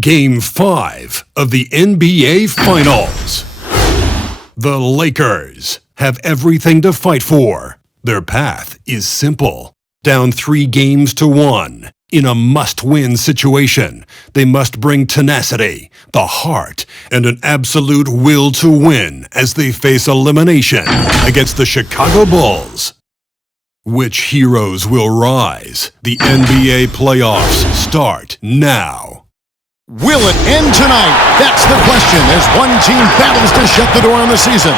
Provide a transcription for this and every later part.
Game 5 of the NBA Finals. The Lakers have everything to fight for. Their path is simple. Down 3-1 in a must-win situation, they must bring tenacity, the heart, and an absolute will to win as they face elimination against the Chicago Bulls. Which heroes will rise? The NBA playoffs start now. Will it end tonight? That's the question as one team battles to shut the door on the season.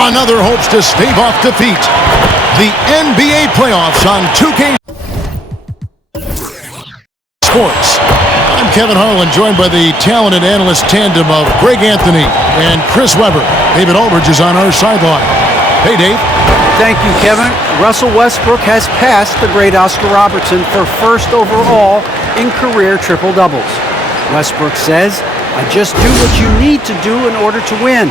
Another hopes to stave off defeat. The NBA playoffs on 2K Sports. I'm Kevin Harlan, joined by the talented analyst tandem of Greg Anthony and Chris Webber. David Aldridge is on our sideline. Hey, Dave. Thank you, Kevin. Russell Westbrook has passed the great Oscar Robertson for first overall in career triple-doubles. Westbrook says, "I just do what you need to do in order to win.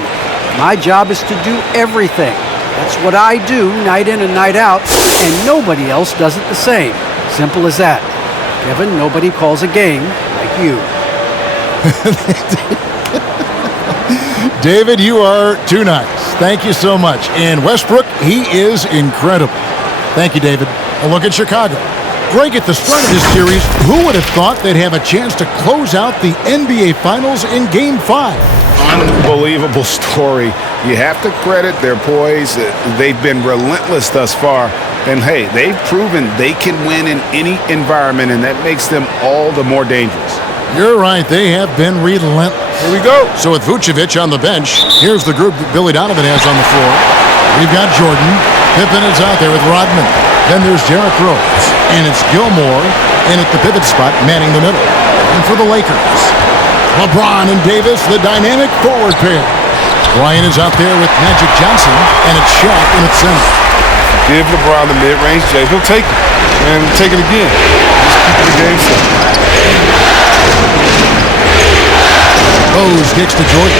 My job is to do everything. That's what I do night in and night out, and nobody else does it the same. Simple as that. Kevin, nobody calls a game like you." David, you are too nice. Thank you so much. And Westbrook, he is incredible. Thank you, David. A look at Chicago. Greg, at the start of this series, who would have thought they'd have a chance to close out the NBA Finals in Game 5? Unbelievable story. You have to credit their poise. They've been relentless thus far. And, hey, they've proven they can win in any environment, and that makes them all the more dangerous. You're right. They have been relentless. Here we go. So with Vucevic on the bench, here's the group that Billy Donovan has on the floor. We've got Jordan. Pippen is out there with Rodman. Then there's Derrick Rose. And it's Gilmore in at the pivot spot, manning the middle. And for the Lakers, LeBron and Davis, the dynamic forward pair. Ryan is out there with Magic Johnson, and it's Shaq in its center. Give LeBron the mid-range, Jay. He'll take it. And take it again. Just keep the game simple. Rose kicks to Jordan.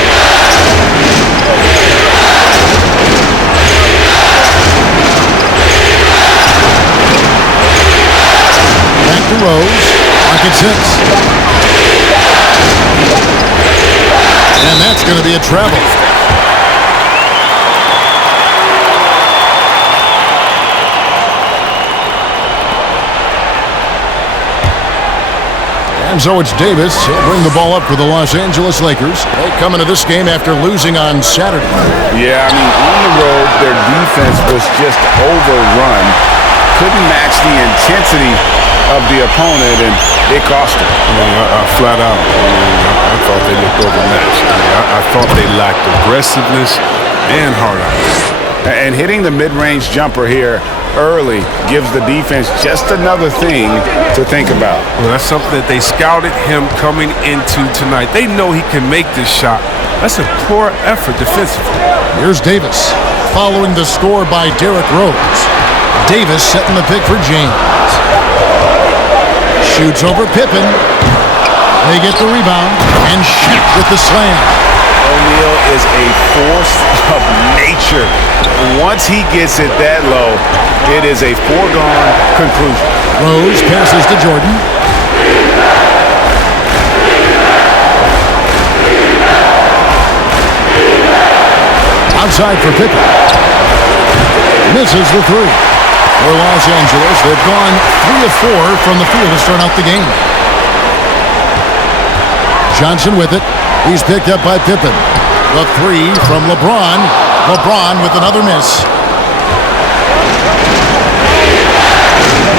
Back to Rose. Pocket 6. And that's going to be a travel. And so it's Davis. He'll bring the ball up for the Los Angeles Lakers. They come into this game after losing on Saturday. Yeah, I mean, on the road, their defense was just overrun. Couldn't match the intensity of the opponent, and it cost them. Flat out. I thought they looked overmatched. I thought they lacked aggressiveness and hard out. And hitting the mid-range jumper here early gives the defense just another thing to think about. Well, that's something that they scouted him coming into tonight. They know he can make this shot. That's a poor effort defensively. Here's Davis following the score by Derrick Rose. Davis setting the pick for James. Shoots over Pippen. They get the rebound, and Shaq with the slam. O'Neal is a force of nature. Once he gets it that low, it is a foregone conclusion. Rose passes to Jordan. Outside for Pippen. Misses the three. For Los Angeles, they've gone 3 of 4 from the field to start out the game. Johnson with it. He's picked up by Pippen. The three from LeBron. LeBron with another miss.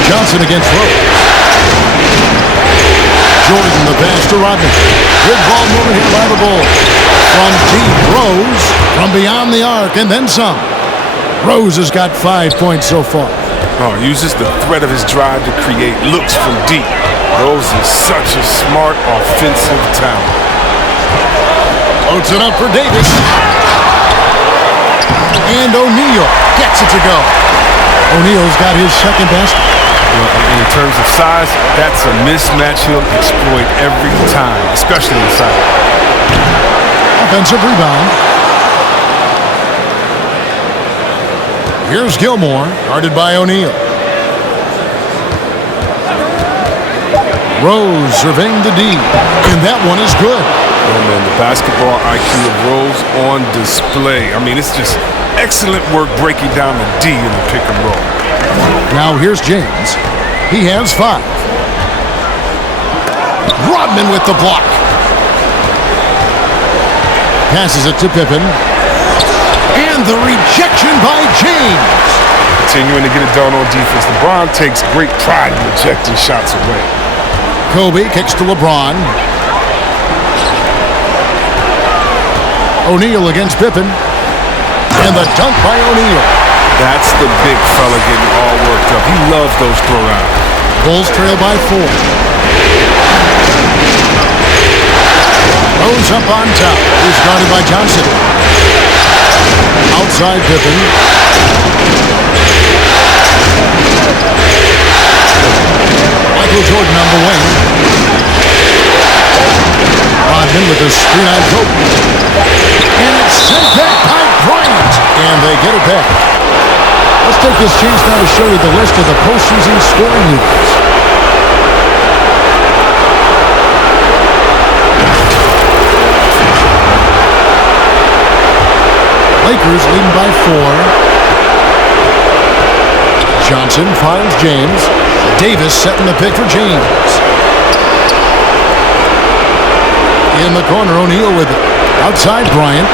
Johnson against Rose. Jordan the pass to Rodman. Good ball movement here by the Bulls. From deep, Rose from beyond the arc and then some. Rose has got 5 points so far. Uses the threat of his drive to create looks from deep. Rose is such a smart offensive talent. Loads it up for Davis. And O'Neal gets it to go. O'Neal's got his second basket. In terms of size, that's a mismatch he'll exploit every time, especially inside. Offensive rebound. Here's Gilmore, guarded by O'Neal. Rose surveying the D, and that one is good. Oh, man, the basketball IQ of Rose on display. I mean, it's just excellent work breaking down the D in the pick and roll. Now here's James. He has 5. Rodman with the block. Passes it to Pippen. And the rejection by James. Continuing to get it done on defense. LeBron takes great pride in rejecting shots away. Kobe kicks to LeBron. O'Neal against Pippen. And the dunk by O'Neal. That's the big fella getting all worked up. He loves those throwdowns. Bulls trail by 4. Rose up on top. He's guarded by Johnson. Outside Pippen. Michael Jordan on the wing. Rodman with a screen on Kobe. And it's sent back by Bryant. And they get it back. Let's take this chance now to show you the list of the postseason scoring leaders. Lakers leading by 4. Johnson finds James. Davis setting the pick for James. In the corner, O'Neal with it. Outside Bryant.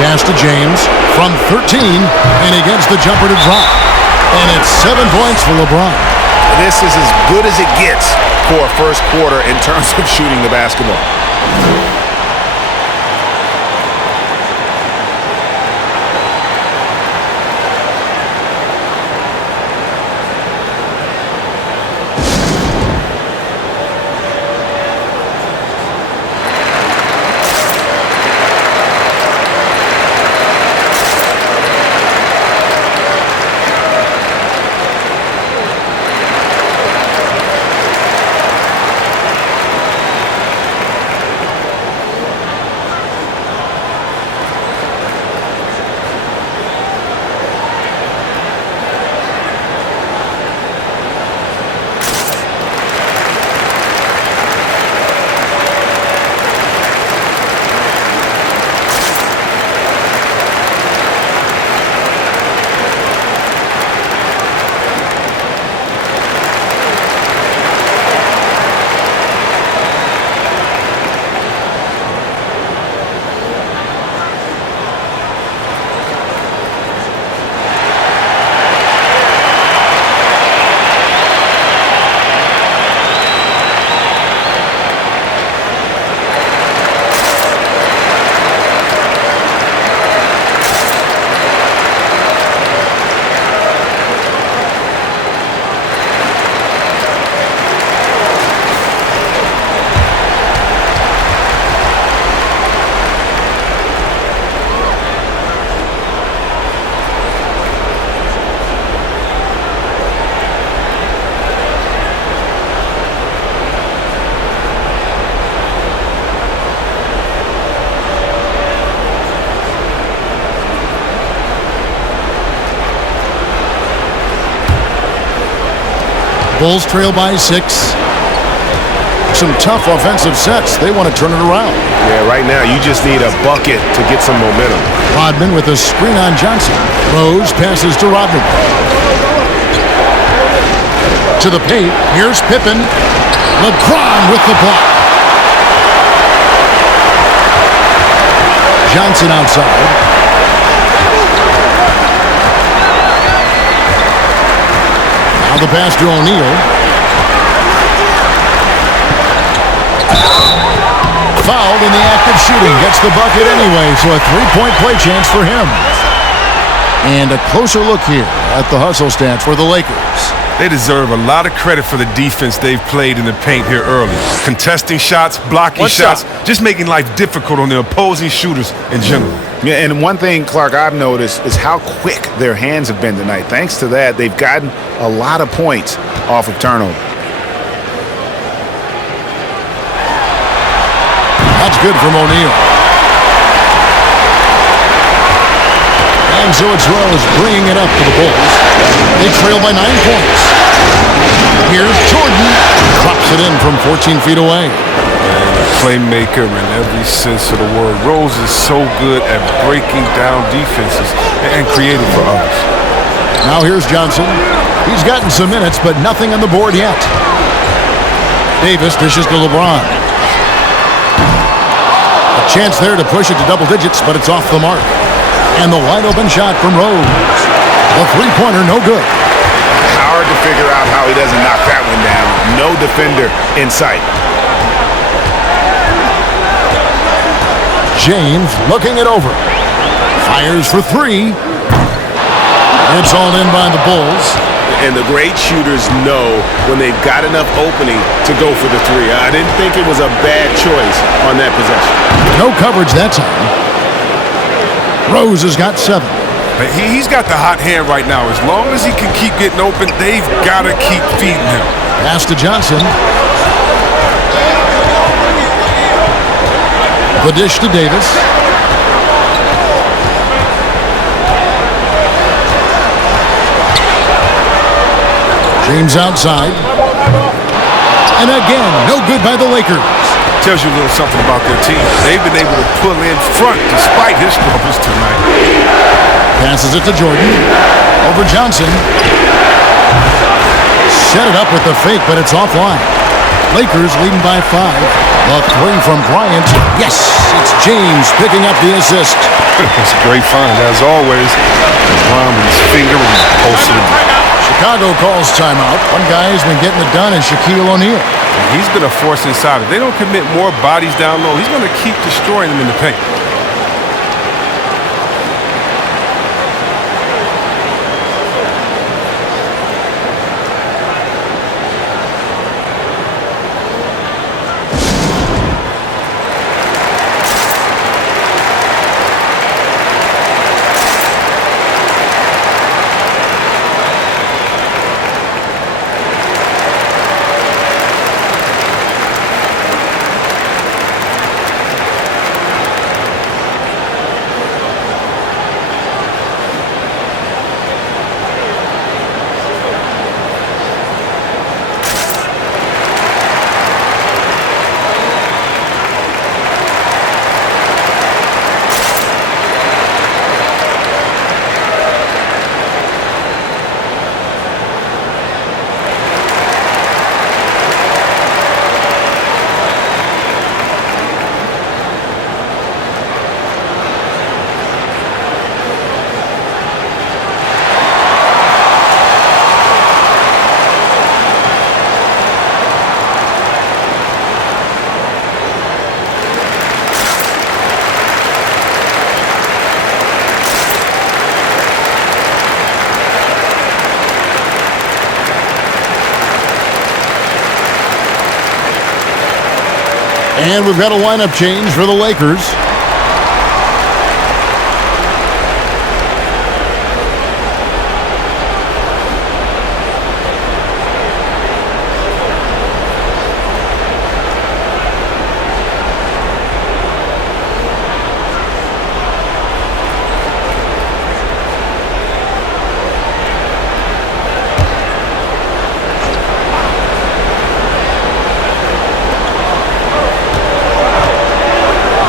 Pass to James from 13, and he gets the jumper to drop. And it's 7 points for LeBron. This is as good as it gets for a first quarter in terms of shooting the basketball. Bulls trail by 6. Some tough offensive sets. They want to turn it around. Yeah, right now you just need a bucket to get some momentum. Rodman with a screen on Johnson. Rose passes to Rodman. To the paint. Here's Pippen. LeBron with the block. Johnson outside. Now the pass to O'Neal. Fouled in the act of shooting. Gets the bucket anyway, so a three-point play chance for him. And a closer look here at the hustle stats for the Lakers. They deserve a lot of credit for the defense they've played in the paint here early. Contesting shots, blocking shots, just making life difficult on the opposing shooters in general. Yeah, and one thing, Clark, I've noticed is how quick their hands have been tonight. Thanks to that, they've gotten a lot of points off of turnover. That's good from O'Neal. And so it's Rose bringing it up for the Bulls. They trail by 9 points. Here's Jordan. it in from 14 feet away. Playmaker in every sense of the word. Rose is so good at breaking down defenses and creating for others. Now here's Johnson. He's gotten some minutes, but nothing on the board yet. Davis dishes to LeBron. A chance there to push it to double digits, but it's off the mark. And the wide open shot from Rose. The three-pointer no good. Hard to figure out how he doesn't knock that one down. No defender in sight. James looking it over. Fires for three. It's all in by the Bulls. And the great shooters know when they've got enough opening to go for the three. I didn't think it was a bad choice on that possession. No coverage that time. Rose has got 7. He's got the hot hand right now. As long as he can keep getting open, they've got to keep feeding him. Pass to Johnson. The dish to Davis. James outside. And again, no good by the Lakers. Tells you a little something about their team. They've been able to pull in front despite his struggles tonight. Passes it to Jordan. Over Johnson. Set it up with the fake, but it's offline. Lakers leading by 5. The three from Bryant. Yes, it's James picking up the assist. It's a great find, as always. LeBron with his finger and posted it. Chicago calls timeout. One guy has been getting it done, and Shaquille O'Neal. He's been a force inside. If they don't commit more bodies down low, he's going to keep destroying them in the paint. And we've got a lineup change for the Lakers.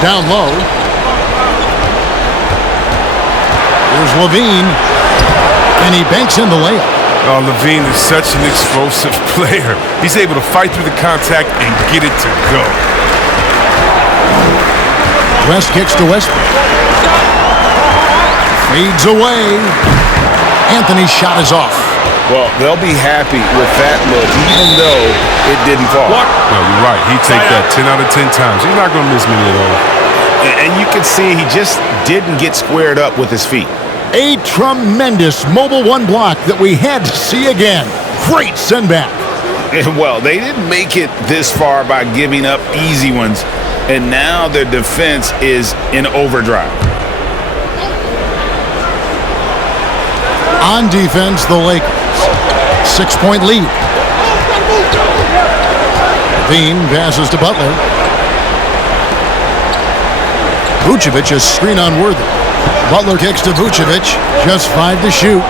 Down low. Here's Levine. And he banks in the layup. Oh, Levine is such an explosive player. He's able to fight through the contact and get it to go. West kicks to Westbrook. Fades away. Anthony's shot is off. Well, they'll be happy with that look, even though it didn't fall. No, you're right. He'd take that 10 out of 10 times. He's not going to miss many of those. And you can see he just didn't get squared up with his feet. A tremendous mobile one block that we had to see again. Great send back. Well, they didn't make it this far by giving up easy ones, and now their defense is in overdrive. On defense, the Lakers. 6-point lead. Levine passes to Butler. Vucevic is screen on Worthy. Butler kicks to Vucevic. Just 5 to shoot.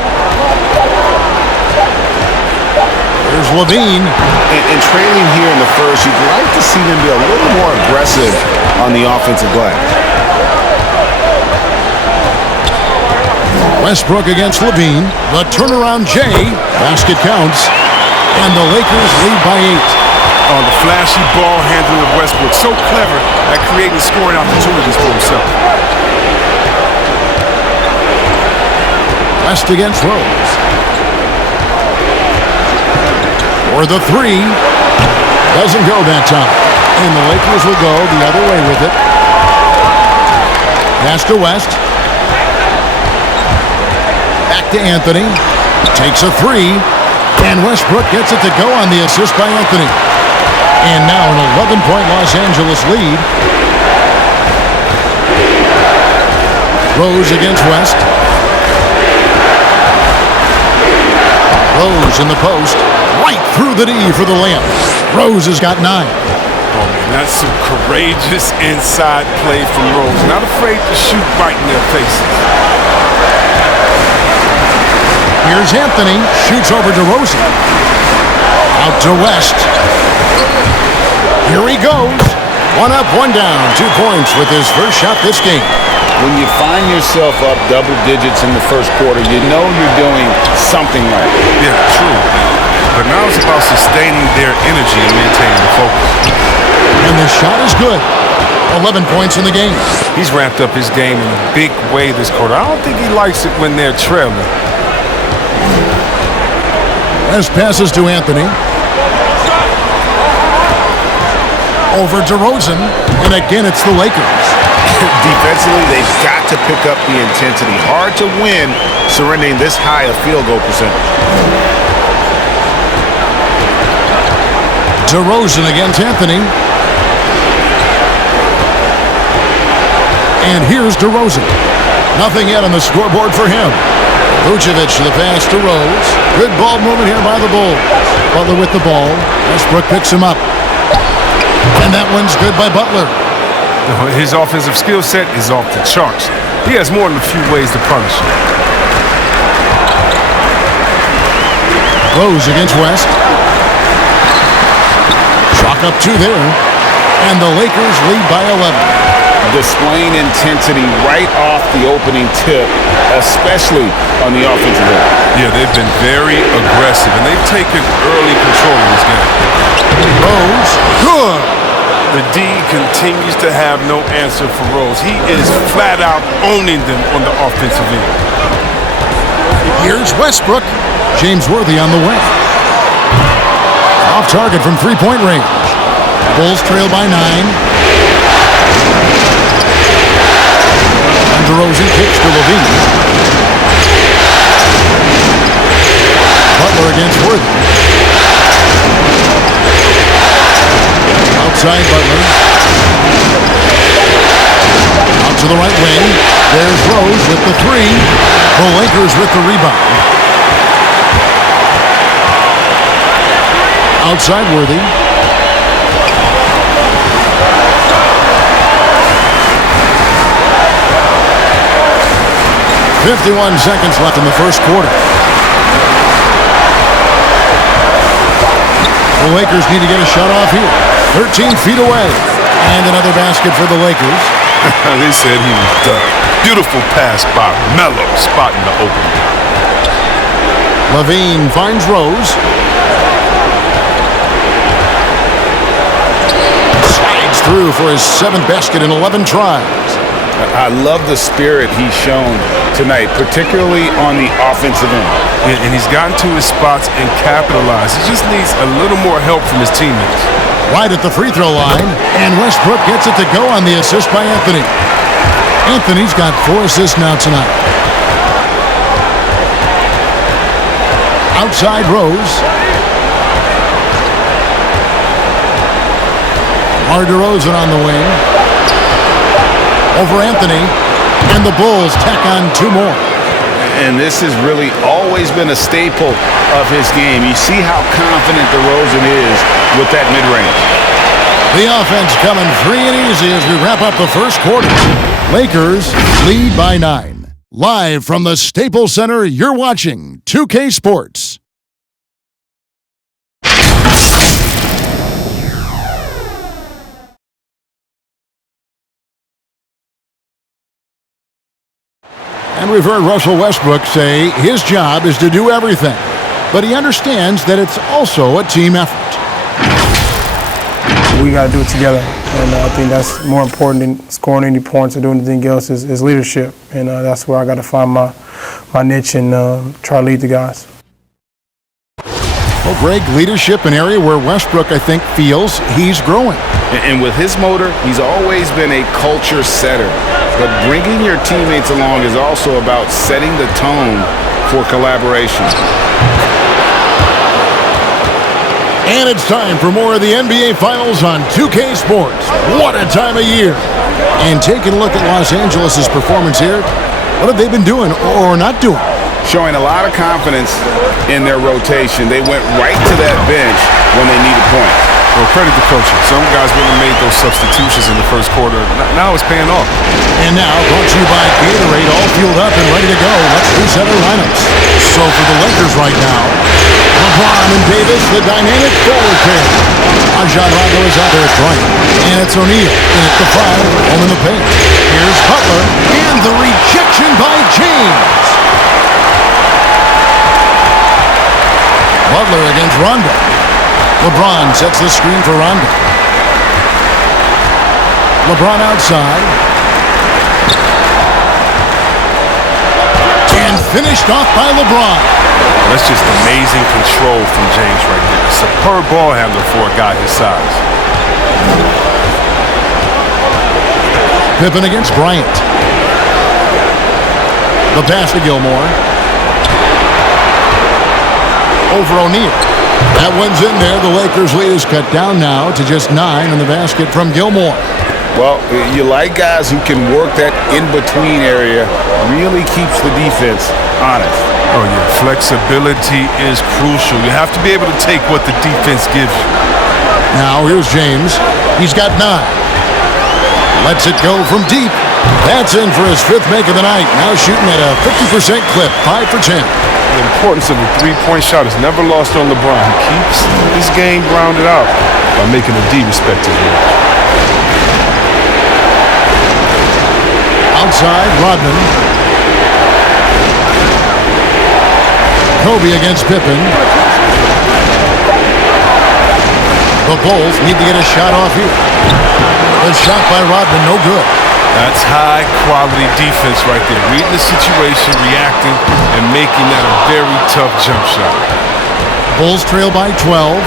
There's Levine. And trailing here in the first, you'd like to see them be a little more aggressive on the offensive glass. Westbrook against Levine. The turnaround J. Basket counts. And the Lakers lead by 8. Oh, the flashy ball handling of Westbrook. So clever at creating scoring opportunities for himself. West against Rose. For the 3. Doesn't go that time. And the Lakers will go the other way with it. Pass to West. Back to Anthony. Takes a 3. And Westbrook gets it to go on the assist by Anthony. And now an 11-point Los Angeles lead. Rose against West. Rose in the post. Right through the D for the layup. Rose has got 9. Oh, man, that's some courageous inside play from Rose. Not afraid to shoot right in their faces. Here's Anthony. Shoots over to Rosen. Out to West. Here he goes. 1 up, 1 down. 2 points with his first shot this game. When you find yourself up double digits in the first quarter, you know you're doing something right. Yeah, true. But now it's about sustaining their energy and maintaining the focus. And the shot is good. 11 points in the game. He's ramped up his game in a big way this quarter. I don't think he likes it when they're trailing. West passes to Anthony. Over to Rosen. And again, it's the Lakers. Defensively, they've got to pick up the intensity. Hard to win surrendering this high a field goal percentage. DeRozan against Anthony. And here's DeRozan. Nothing yet on the scoreboard for him. Vucevic to the pass to Rose. Good ball movement here by the Bulls. Butler with the ball. Westbrook picks him up. And that one's good by Butler. His offensive skill set is off the charts. He has more than a few ways to punish him. Rose against West. Chalk up 2 there. And the Lakers lead by 11. Displaying intensity right off the opening tip, especially on the offensive end. Yeah, they've been very aggressive, and they've taken early control of this game. Rose, good. The D continues to have no answer for Rose. He is flat out owning them on the offensive end. Here's Westbrook. James Worthy on the wing. Off target from three-point range. Bulls trail by 9. And DeRozan kicks to Levine. Butler against Worthy. Outside Butler. Out to the right wing. There's Rose with the 3. The Lakers with the rebound. Outside Worthy. .51 seconds left in the first quarter. The Lakers need to get a shot off here. 13 feet away. And another basket for the Lakers. They said he was done. Beautiful pass by Melo, spotting the opening. Levine finds Rose. Slides through for his 7th basket in 11 tries. I love the spirit he's shown tonight, particularly on the offensive end. And he's gotten to his spots and capitalized. He just needs a little more help from his teammates. Right at the free throw line, and Westbrook gets it to go on the assist by Anthony. Anthony's got 4 assists now tonight. Outside Rose. DeRozan on the wing. Over Anthony, and the Bulls tack on 2 more. And this has really always been a staple of his game. You see how confident DeRozan is with that mid-range. The offense coming free and easy as we wrap up the first quarter. Lakers lead by 9. Live from the Staples Center, you're watching 2K Sports. we've heard Russell Westbrook say his job is to do everything, but he understands that it's also a team effort. We got to do it together, and I think that's more important than scoring any points or doing anything else is leadership, and that's where I got to find my niche and try to lead the guys. Well, Greg, leadership, an area where Westbrook, I think, feels he's growing. And with his motor, he's always been a culture setter. But bringing your teammates along is also about setting the tone for collaboration. And it's time for more of the NBA Finals on 2K Sports. What a time of year. And taking a look at Los Angeles' performance here, what have they been doing or not doing? Showing a lot of confidence in their rotation. They went right to that bench when they needed points. Well, credit the coaching. Some guys really made those substitutions in the first quarter. Now it's paying off. And now, brought to you by Gatorade, all fueled up and ready to go. Let's reset our lineups. So for the Lakers right now, LeBron and Davis, the dynamic forward pair. Rajon Rondo is out there at right. And it's O'Neal in at the 5, home in the paint. Here's Butler, and the rejection by James. Butler against Rondo. LeBron sets the screen for Rondo. LeBron outside. And finished off by LeBron. That's just amazing control from James right there. Superb ball handler for a guy his size. Pippen against Bryant. The pass to Gilmore. Over O'Neal. That one's in there. The Lakers' lead is cut down now to just 9 in the basket from Gilmore. Well, you like guys who can work that in-between area. Really keeps the defense honest. Oh, yeah. Flexibility is crucial. You have to be able to take what the defense gives you. Now, here's James. He's got 9. Lets it go from deep. That's in for his 5th make of the night. Now shooting at a 50% clip, 5 for 10. The importance of a three-point shot is never lost on LeBron. He keeps his game grounded out by making the D respect his role. Outside, Rodman. Kobe against Pippen. The Bulls need to get a shot off here. The shot by Rodman, no good. That's high-quality defense right there. Reading the situation, reacting, and making that a very tough jump shot. Bulls trail by 12.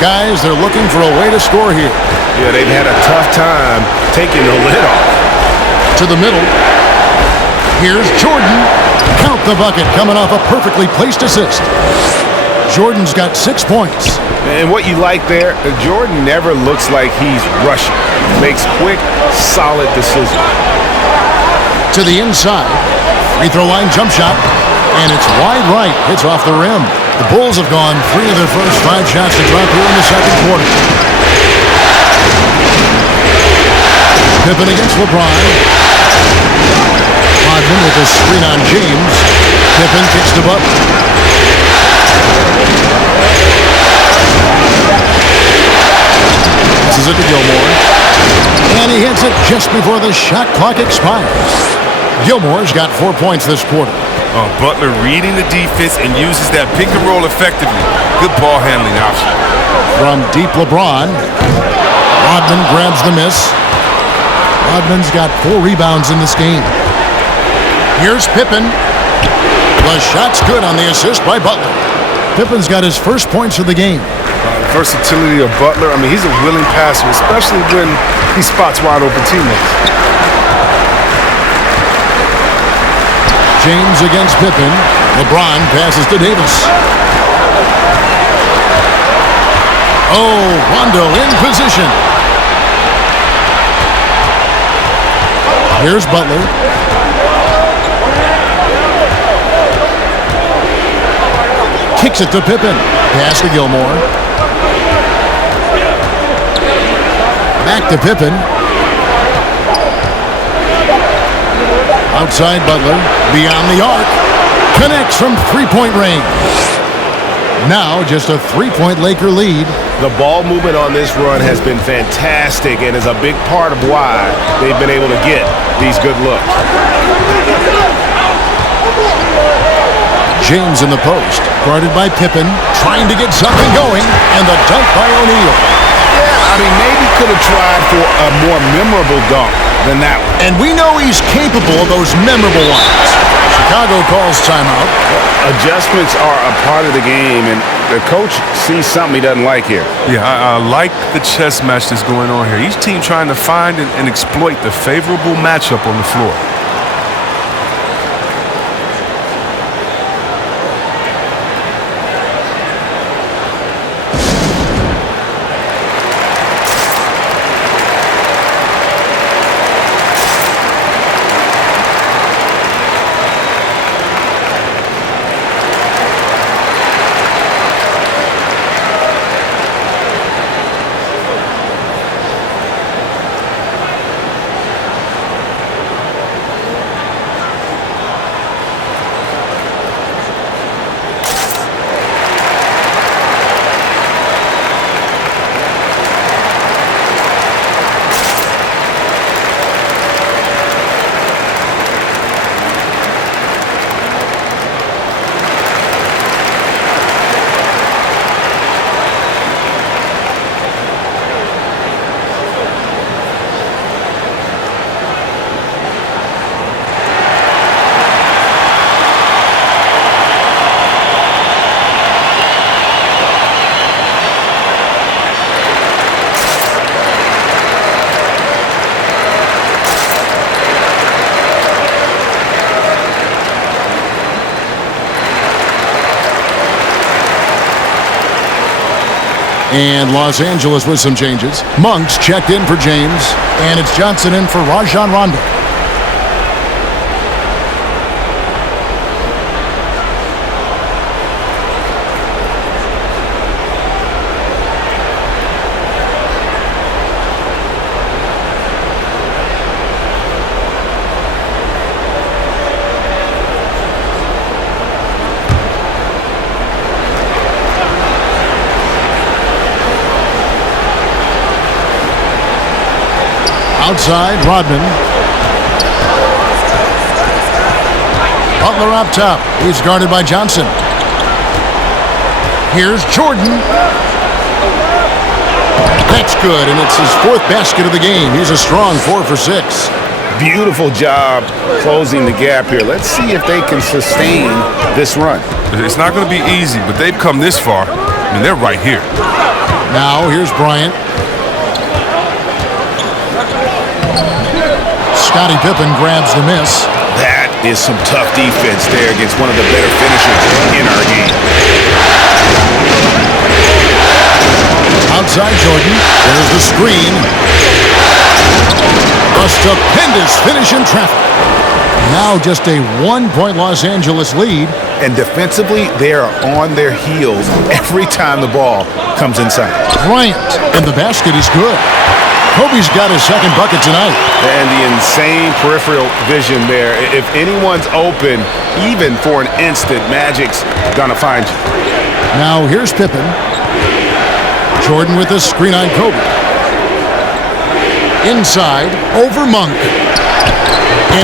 Guys, they're looking for a way to score here. Yeah, they've had a tough time taking the lid off. To the middle. Here's Jordan. Count the bucket, coming off a perfectly placed assist. Jordan's got 6 points. And what you like there, Jordan never looks like he's rushing. Makes quick, solid decisions. To the inside. Free throw line jump shot. And it's wide right. Hits off the rim. The Bulls have gone 3 of their first 5 shots to drop here in the second quarter. Pippen against LeBron. Rodman with a screen on James. Pippen kicks to Butler. This is it to Gilmore. And he hits it just before the shot clock expires. Gilmore's got 4 points this quarter. Oh, Butler reading the defense and uses that pick and roll effectively. Good ball handling option. From deep LeBron. Rodman grabs the miss. Rodman's got 4 rebounds in this game. Here's Pippen. The shot's good on the assist by Butler. Pippen's got his first points of the game. The versatility of Butler, I mean, he's a willing passer, especially when he spots wide open teammates. James against Pippen. LeBron passes to Davis. Oh, Rondo in position. Here's Butler. Kicks it to Pippen. Pass to Gilmore. Back to Pippen. Outside Butler. Beyond the arc. Connects from three-point range. Now just a 3-point Laker lead. The ball movement on this run has been fantastic and is a big part of why they've been able to get these good looks. James in the post, guarded by Pippen, trying to get something going, and the dunk by O'Neal. Yeah, I mean, maybe could have tried for a more memorable dunk than that one. And we know he's capable of those memorable ones. Chicago calls timeout. Adjustments are a part of the game, and the coach sees something he doesn't like here. Yeah, I like the chess match that's going on here. Each team trying to find and exploit the favorable matchup on the floor. And Los Angeles with some changes. Monk's checked in for James, and it's Johnson in for Rajon Rondo. Outside, Rodman. Butler up top. He's guarded by Johnson. Here's Jordan. That's good, and it's his fourth basket of the game. He's a strong 4 for 6. Beautiful job closing the gap here. Let's see if they can sustain this run. It's not going to be easy, but they've come this far. I mean, they're right here. Now, here's Bryant. Scottie Pippen grabs the miss. That is some tough defense there against one of the better finishers in our game. Outside Jordan. There's the screen. A stupendous finish in traffic. Now just a 1-point Los Angeles lead. And defensively, they are on their heels every time the ball comes inside. Bryant, and the basket is good. Kobe's got his second bucket tonight. And the insane peripheral vision there. If anyone's open, even for an instant, Magic's gonna find you. Now here's Pippen. Jordan with the screen on Kobe. Inside, over Monk.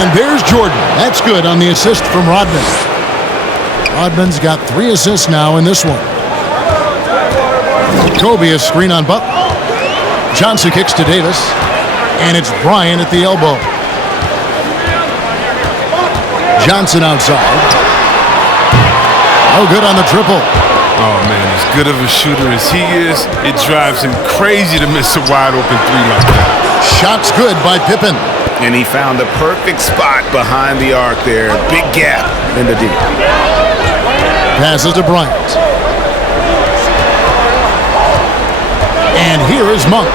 And there's Jordan. That's good on the assist from Rodman. Rodman's got 3 assists now in this one. Kobe a screen on Butler. Johnson kicks to Davis, and it's Bryant at the elbow. Johnson outside. Oh, good on the triple. Oh, man, as good of a shooter as he is, it drives him crazy to miss a wide-open 3 like that. Shot's good by Pippen. And he found the perfect spot behind the arc there. Big gap in the D. Passes to Bryant. And here is Monk.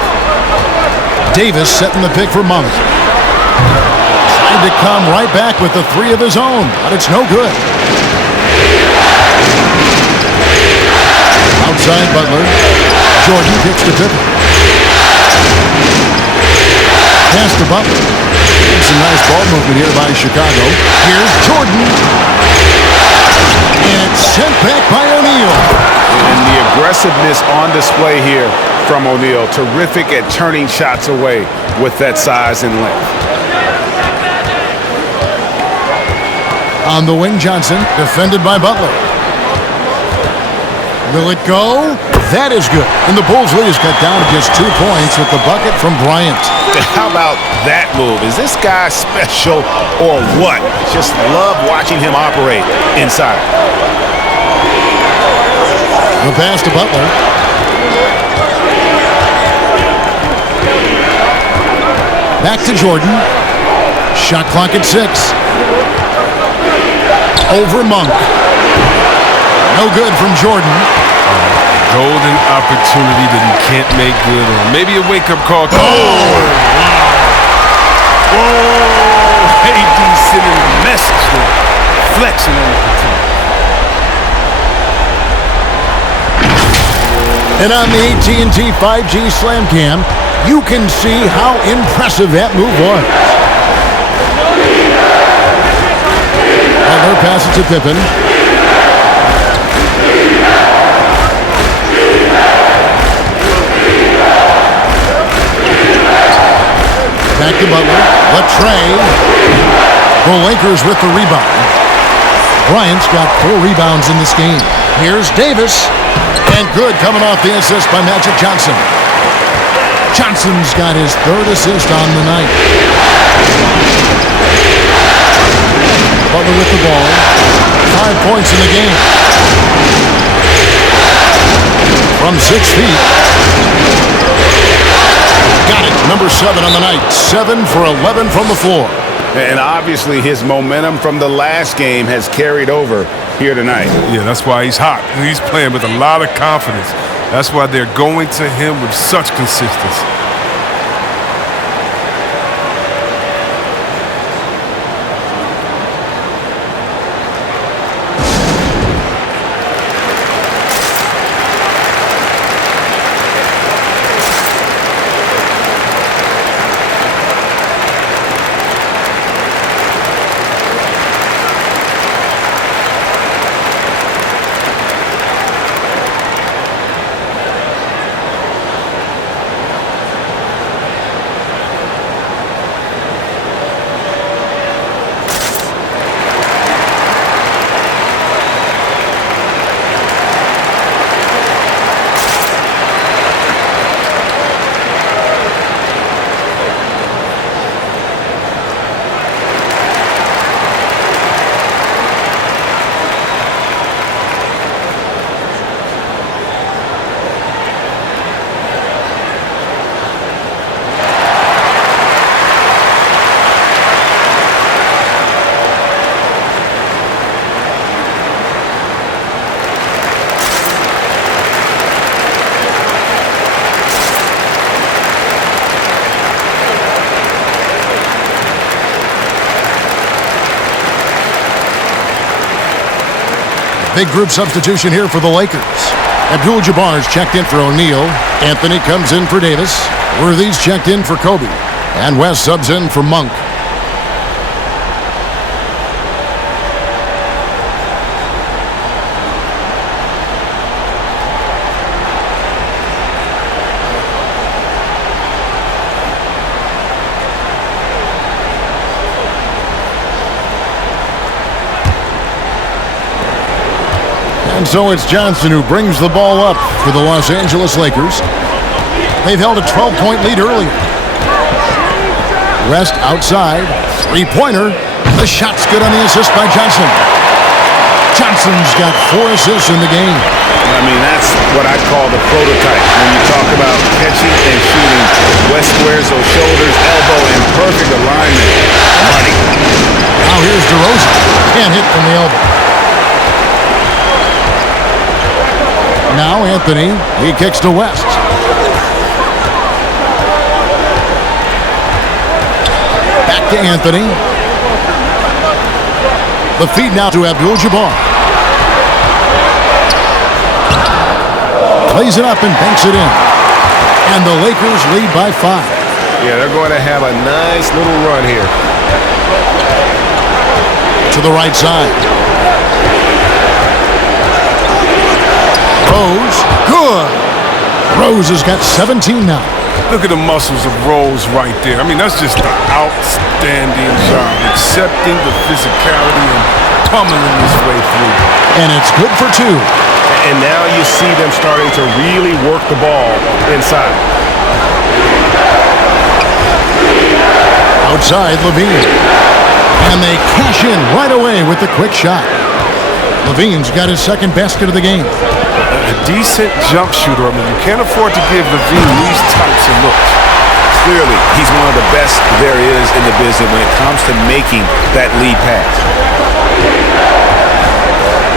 Davis setting the pick for Monk. Trying to come right back with the 3 of his own, but it's no good. Outside Butler. Jordan kicks to Pippen. Pass to Butler. Some nice ball movement here by Chicago. Here's Jordan. And it's sent back by O'Neal. And the aggressiveness on display here from O'Neal. Terrific at turning shots away with that size and length. On the wing, Johnson, defended by Butler. Will it go? That is good. And the Bulls lead is cut down to just 2 points with the bucket from Bryant. How about that move? Is this guy special or what? Just love watching him operate inside. The pass to Butler. Back to Jordan. Shot clock at 6. Over Monk. No good from Jordan. Golden opportunity that he can't make good on. Maybe a wake-up call. Oh, wow. Whoa! AD sending a message there. Flexing on the platoon. And on the AT&T 5G Slam Cam, you can see how impressive that move was. Butler passes to Pippen. Back to Butler. Latrey. The Lakers with the rebound. Bryant's got 4 rebounds in this game. Here's Davis. And good coming off the assist by Magic Johnson. Johnson's got his 3rd assist on the night. Butler with the ball. 5 points in the game. From 6 feet. Got it. Number 7 on the night. 7 for 11 from the floor. And obviously his momentum from the last game has carried over here tonight. Yeah, that's why he's hot. He's playing with a lot of confidence. That's why they're going to him with such consistency. Big group substitution here for the Lakers. Abdul-Jabbar's checked in for O'Neal. Anthony comes in for Davis. Worthy's checked in for Kobe. And West subs in for Monk. And so it's Johnson who brings the ball up for the Los Angeles Lakers. They've held a 12-point lead earlier. West outside. 3-pointer. The shot's good on the assist by Johnson. Johnson's got 4 assists in the game. I mean, that's what I call the prototype. When you talk about catching and shooting, West squares those shoulders, elbow in perfect alignment. Money. Now here's DeRozan. Can't hit from the elbow. Now Anthony, he kicks to West. Back to Anthony. The feed now to Abdul-Jabbar. Plays it up and banks it in. And the Lakers lead by 5. Yeah, they're going to have a nice little run here. To the right side. Rose, good. Rose has got 17 now. Look at the muscles of Rose right there. I mean, that's just an outstanding job, accepting the physicality and pummeling his way through. And it's good for 2. And now you see them starting to really work the ball inside. Outside, Levine. And they cash in right away with the quick shot. Levine's got his second basket of the game. A decent jump shooter. I mean, you can't afford to give Levine these types of looks. Clearly, he's one of the best there is in the business when it comes to making that lead pass.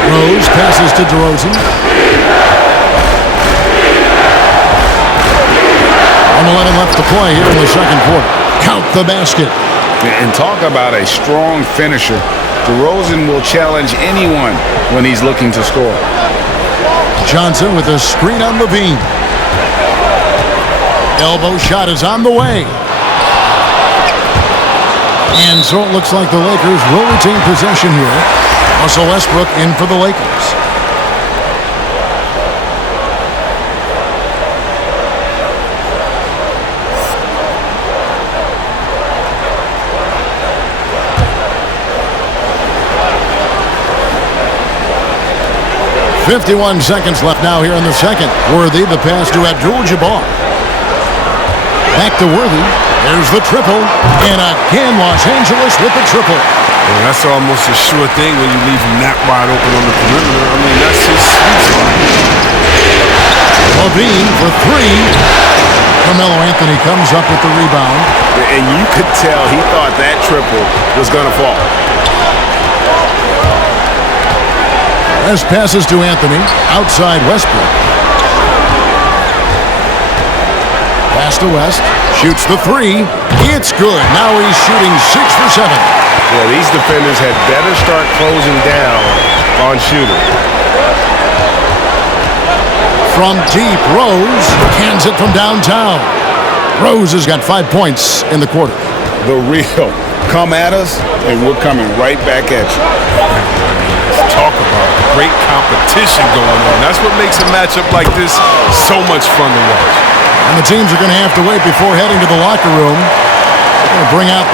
Rose passes to DeRozan. 1:11 left to play here in the second quarter. Count the basket. And talk about a strong finisher. DeRozan will challenge anyone when he's looking to score. Johnson with a screen on Levine. Elbow shot is on the way. And so it looks like the Lakers will retain possession here. Russell Westbrook in for the Lakers. .51 seconds left now here in the second. Worthy, the pass to Abdul-Jabbar. Back to Worthy. There's the triple. And again, Los Angeles with the triple. Well, that's almost a sure thing when you leave him that wide open on the perimeter. I mean, that's his sweet spot. Levine for 3. Carmelo Anthony comes up with the rebound. And you could tell he thought that triple was going to fall. As passes to Anthony, outside Westbrook. Pass to West, shoots the 3. It's good. Now he's shooting 6 for 7. Yeah, these defenders had better start closing down on shooting. From deep, Rose cans it from downtown. Rose has got 5 points in the quarter. The real come at us, and we're coming right back at you. Talk about great competition going on. That's what makes a matchup like this so much fun to watch. And the teams are going to have to wait before heading to the locker room. They're going to bring out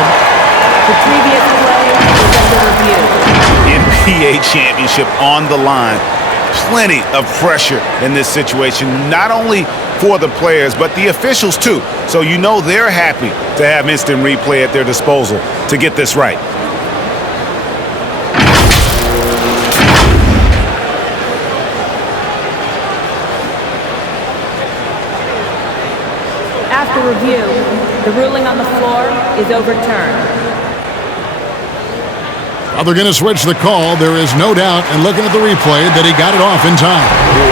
The previous play is under review. NBA championship on the line. Plenty of pressure in this situation, not only for the players, but the officials too. So you know they're happy to have instant replay at their disposal to get this right. After review, the ruling on the floor is overturned. Well, they're going to switch the call. There is no doubt, and looking at the replay, that he got it off in time.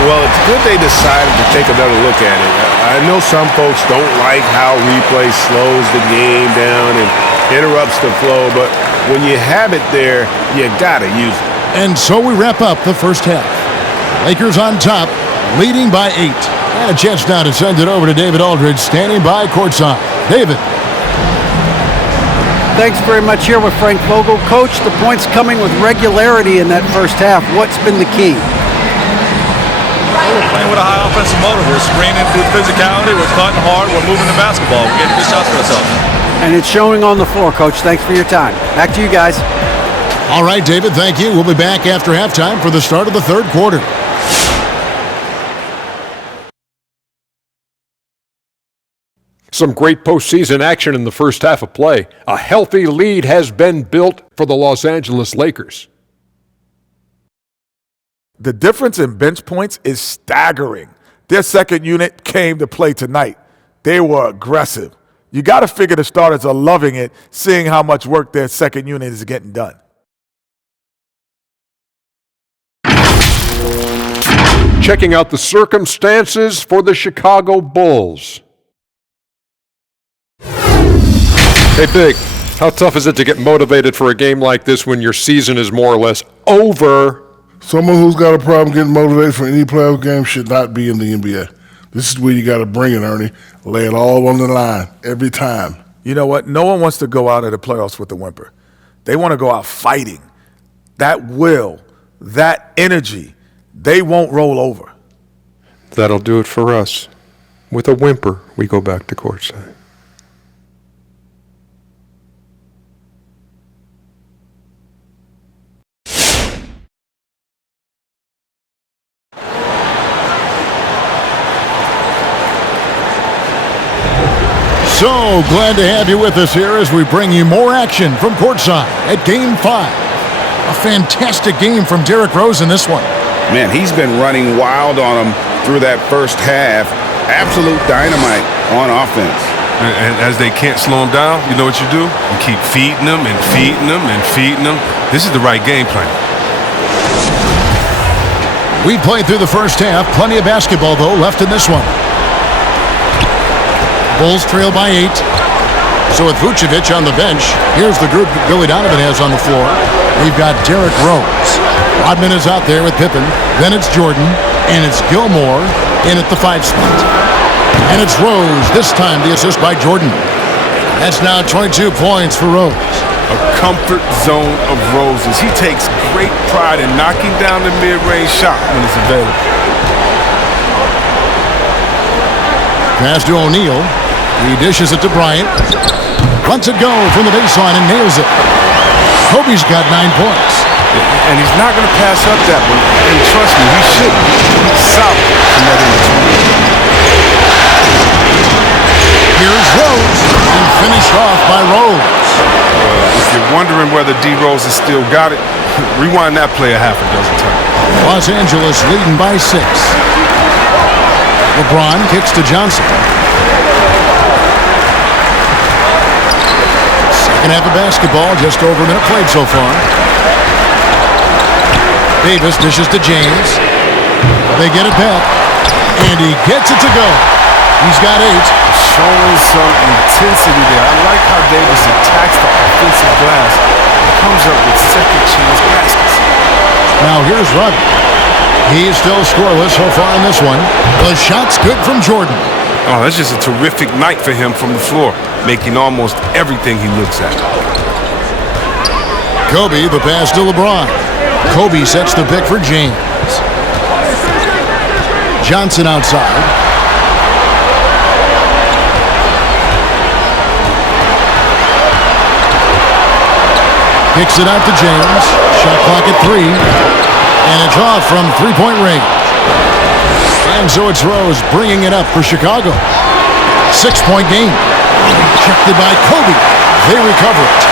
Well, it's good they decided to take another look at it. I know some folks don't like how replay slows the game down and interrupts the flow, but when you have it there, you got to use it. And so we wrap up the first half. Lakers on top, leading by 8. And a chance now to send it over to David Aldridge, standing by courtside. David. Thanks very much here with Frank Vogel. Coach, the points coming with regularity in that first half. What's been the key? We're playing with a high offensive motor. We're screening through physicality. We're cutting hard. We're moving the basketball. We're getting good shots for ourselves. And it's showing on the floor, Coach. Thanks for your time. Back to you guys. All right, David, thank you. We'll be back after halftime for the start of the third quarter. Some great postseason action in the first half of play. A healthy lead has been built for the Los Angeles Lakers. The difference in bench points is staggering. Their second unit came to play tonight. They were aggressive. You got to figure the starters are loving it, seeing how much work their second unit is getting done. Checking out the circumstances for the Chicago Bulls. Hey, Big, how tough is it to get motivated for a game like this when your season is more or less over? Someone who's got a problem getting motivated for any playoff game should not be in the NBA. This is where you got to bring it, Ernie. Lay it all on the line every time. You know what? No one wants to go out of the playoffs with a whimper. They want to go out fighting. That will, that energy, they won't roll over. That'll do it for us. With a whimper, we go back to courtside. So glad to have you with us here as we bring you more action from courtside at Game 5. A fantastic game from Derrick Rose in this one. Man, he's been running wild on him through that first half. Absolute dynamite on offense. And as they can't slow him down, you know what you do? You keep feeding them and feeding them and feeding them. This is the right game plan. We played through the first half. Plenty of basketball, though, left in this one. Bulls trail by 8. So with Vucevic on the bench, here's the group that Billy Donovan has on the floor. We've got Derrick Rose. Rodman is out there with Pippen. Then it's Jordan. And it's Gilmore in at the 5 spot. And it's Rose. This time the assist by Jordan. That's now 22 points for Rose. A comfort zone of Rose's. He takes great pride in knocking down the mid-range shot when it's available. Pass to O'Neal. He dishes it to Bryant. Lets it go from the baseline and nails it. Kobe's got 9 points. And he's not going to pass up that one. And trust me, he shouldn't. He's solid from that in between. Here's Rose. And finished off by Rose. If you're wondering whether D. Rose has still got it, rewind that play a half a dozen times. Los Angeles leading by 6. LeBron kicks to Johnson. Second half of basketball, just over a minute played so far. Davis dishes to James. They get it back. And he gets it to go. He's got 8. Showing some intensity there. I like how Davis attacks the offensive glass and comes up with second chance baskets. Now here's Rodman. He's still scoreless so far in this one. The shot's good from Jordan. Oh, that's just a terrific night for him from the floor, making almost everything he looks at. Kobe, the pass to LeBron. Kobe sets the pick for James. Johnson outside. Kicks it out to James. Shot clock at 3. And it's off from three-point range. And so it's Rose bringing it up for Chicago. 6-point game. Checked by Kobe. They recover it.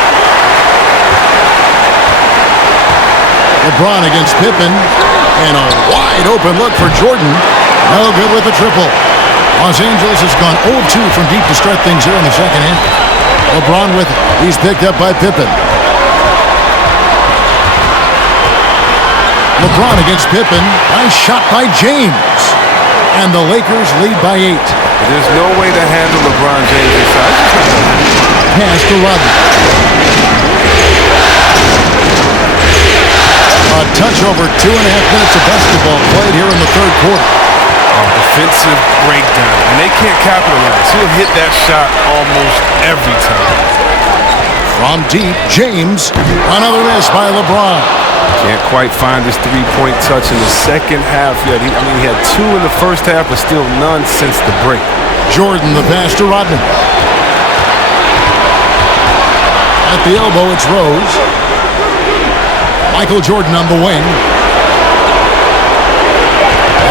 LeBron against Pippen. And a wide open look for Jordan. No good with the triple. Los Angeles has gone 0-2 from deep to start things here in the second half. LeBron with it. He's picked up by Pippen. LeBron against Pippen. Nice shot by James. And the Lakers lead by 8. There's no way to handle LeBron James inside. Pass to Rodman. A touch over 2.5 minutes of basketball played here in the third quarter. Defensive breakdown. And they can't capitalize. He'll hit that shot almost every time. From deep, James. Another miss by LeBron. Can't quite find his three-point touch in the second half yet. He had 2 in the first half, but still none since the break. Jordan, the pass to Rodman. At the elbow, it's Rose. Michael Jordan on the wing.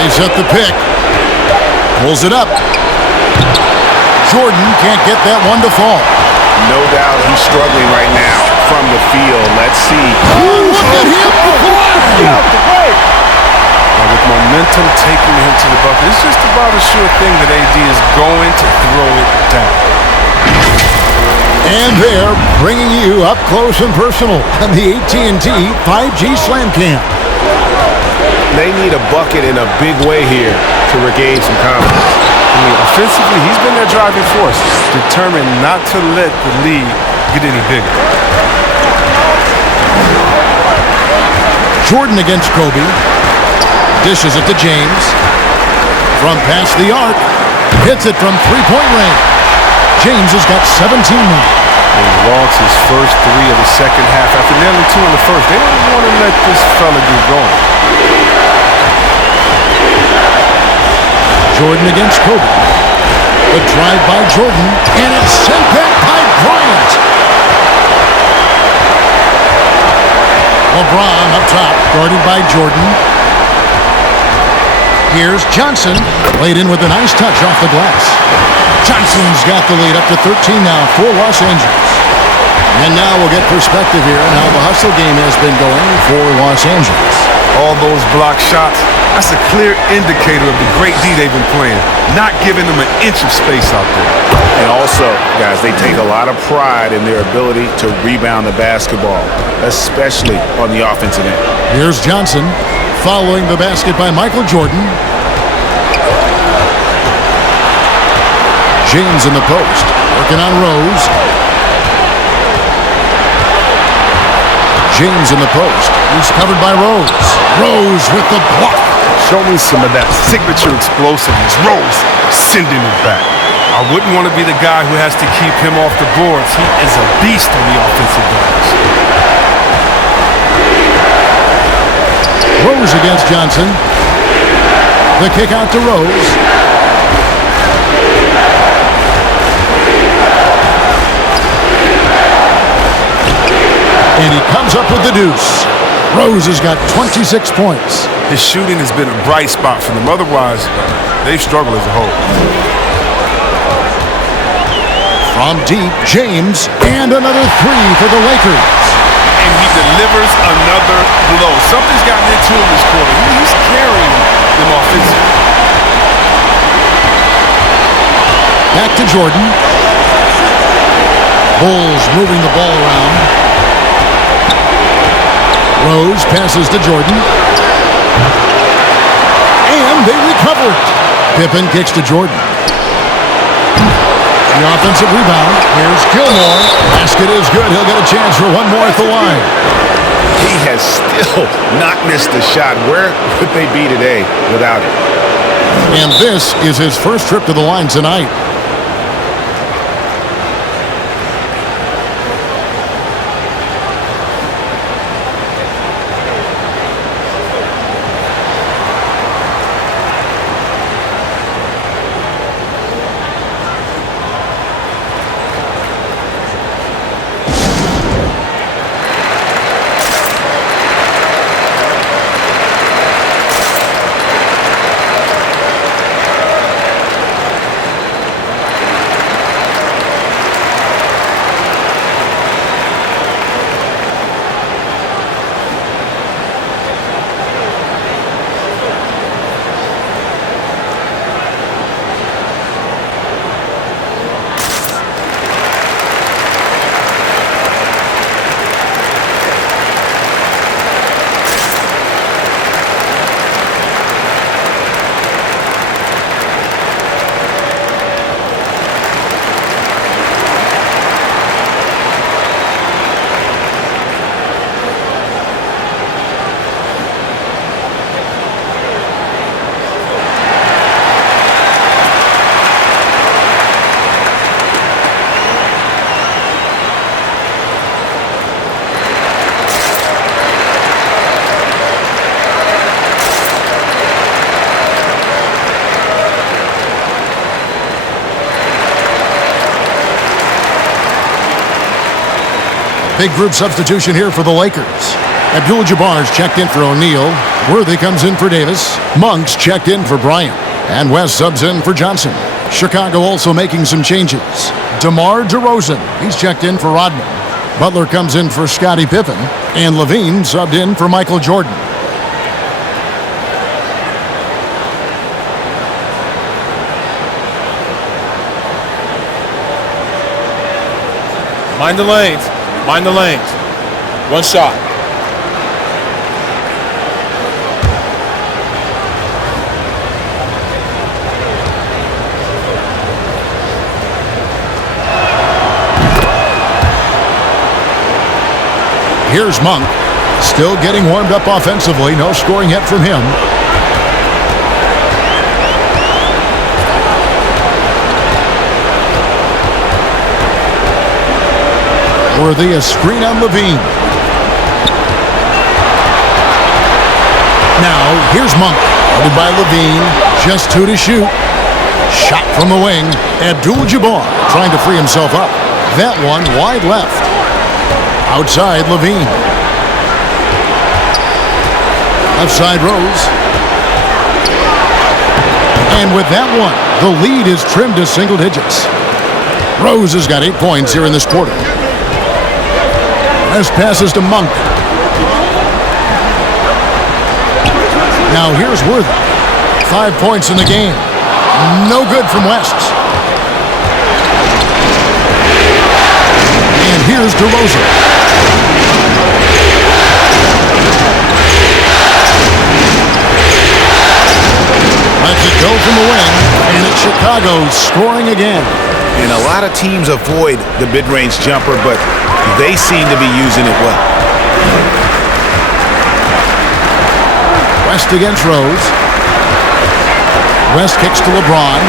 They set the pick. Pulls it up. Jordan can't get that one to fall. No doubt he's struggling right now from the field. Let's see. Look at him fly! With momentum taking him to the bucket, it's just about a sure thing that AD is going to throw it down. And they're bringing you up close and personal on the AT&T 5G Slam Cam. They need a bucket in a big way here to regain some confidence. Offensively, he's been their driving force, determined not to let the lead get any bigger. Jordan against Kobe. Dishes it to James. From past the arc. Hits it from three-point range. James has got 17 now. He lost his first 3 of the second half after nearly 2 in the first. They don't want to let this fella get going. Jordan against Kobe. The drive by Jordan, and it's sent back by Bryant. LeBron up top, guarded by Jordan. Here's Johnson, laid in with a nice touch off the glass. Johnson's got the lead up to 13 now for Los Angeles. And now we'll get perspective here on how the hustle game has been going for Los Angeles. All those block shots, that's a clear indicator of the great D they've been playing, not giving them an inch of space out there. And also, guys, they take a lot of pride in their ability to rebound the basketball, especially on the offensive end. Here's Johnson, following the basket by Michael Jordan. James in the post, working on Rose. James in the post. He's covered by Rose. Rose with the block. Show me some of that signature explosiveness. Rose sending it back. I wouldn't want to be the guy who has to keep him off the boards. He is a beast on the offensive glass. Rose against Johnson. The kick out to Rose. And he comes up with the deuce. Rose has got 26 points. His shooting has been a bright spot for them. Otherwise, they've struggled as a whole. From deep, James, and another three for the Lakers. And he delivers another blow. Something's gotten into him this quarter. He's carrying them offensively. Back to Jordan. Bulls moving the ball around. Rose passes to Jordan. And they recover it. Pippen kicks to Jordan. The offensive rebound. Here's Gilmore. Basket is good. He'll get a chance for one more at the line. He has still not missed a shot. Where would they be today without it? And this is his first trip to the line tonight. Big group substitution here for the Lakers. Abdul-Jabbar's checked in for O'Neal. Worthy comes in for Davis. Monk's checked in for Bryant. And West subs in for Johnson. Chicago also making some changes. DeMar DeRozan, he's checked in for Rodman. Butler comes in for Scottie Pippen. And Levine subbed in for Michael Jordan. Mind the lanes. Mind the lanes. One shot. Here's Monk. Still getting warmed up offensively. No scoring yet from him. Worthy, a screen on Levine. Now, here's Monk. Guarded by Levine. Just two to shoot. Shot from the wing. Abdul-Jabbar trying to free himself up. That one wide left. Outside, Levine. Left side, Rose. And with that one, the lead is trimmed to single digits. Rose has got 8 points here in this quarter. West passes to Monk. Now here's Worthy. 5 points in the game. No good from West. And here's DeRozan. Lets it go from the wing, and it's Chicago scoring again. And a lot of teams avoid the mid-range jumper, but they seem to be using it well. West against Rose. West kicks to LeBron.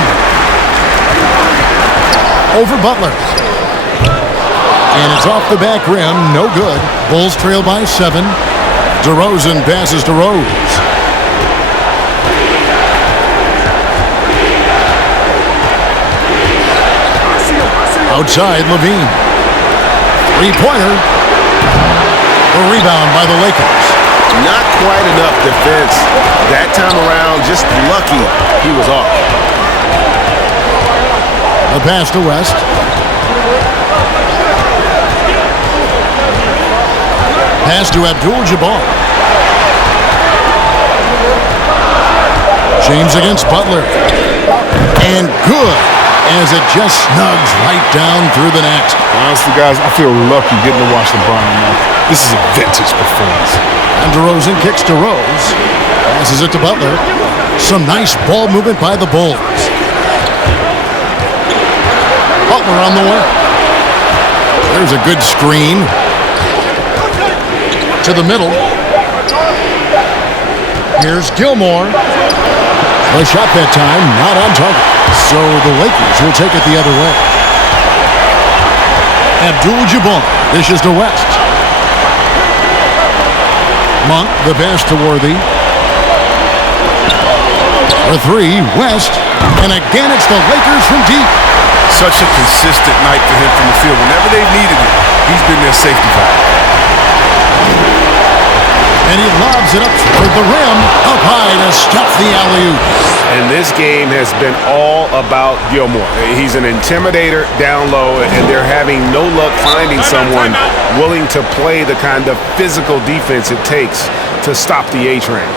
Over Butler. And it's off the back rim. No good. Bulls trail by 7. DeRozan passes to Rose. Outside, Levine. Three-pointer. A rebound by the Lakers. Not quite enough defense. That time around, just lucky he was off. A pass to West. Pass to Abdul-Jabbar. James against Butler. And good, as it just snugs right down through the net. Honestly, guys, I feel lucky getting to watch LeBron tonight. This is a vintage performance. And DeRozan kicks to Rose. Passes it to Butler. Some nice ball movement by the Bulls. Butler on the way. There's a good screen. To the middle. Here's Gilmore. A shot that time, not on target. So the Lakers will take it the other way. Abdul-Jabbar dishes to West. Monk, the pass to Worthy. For 3, West. And again, it's the Lakers from deep. Such a consistent night for him from the field. Whenever they've needed it, he's been their safety valve. And he lobs it up toward the rim, up high to stuff the alley-oop. And this game has been all about Gilmore. He's an intimidator down low, and they're having no luck finding someone willing to play the kind of physical defense it takes to stop the A-train.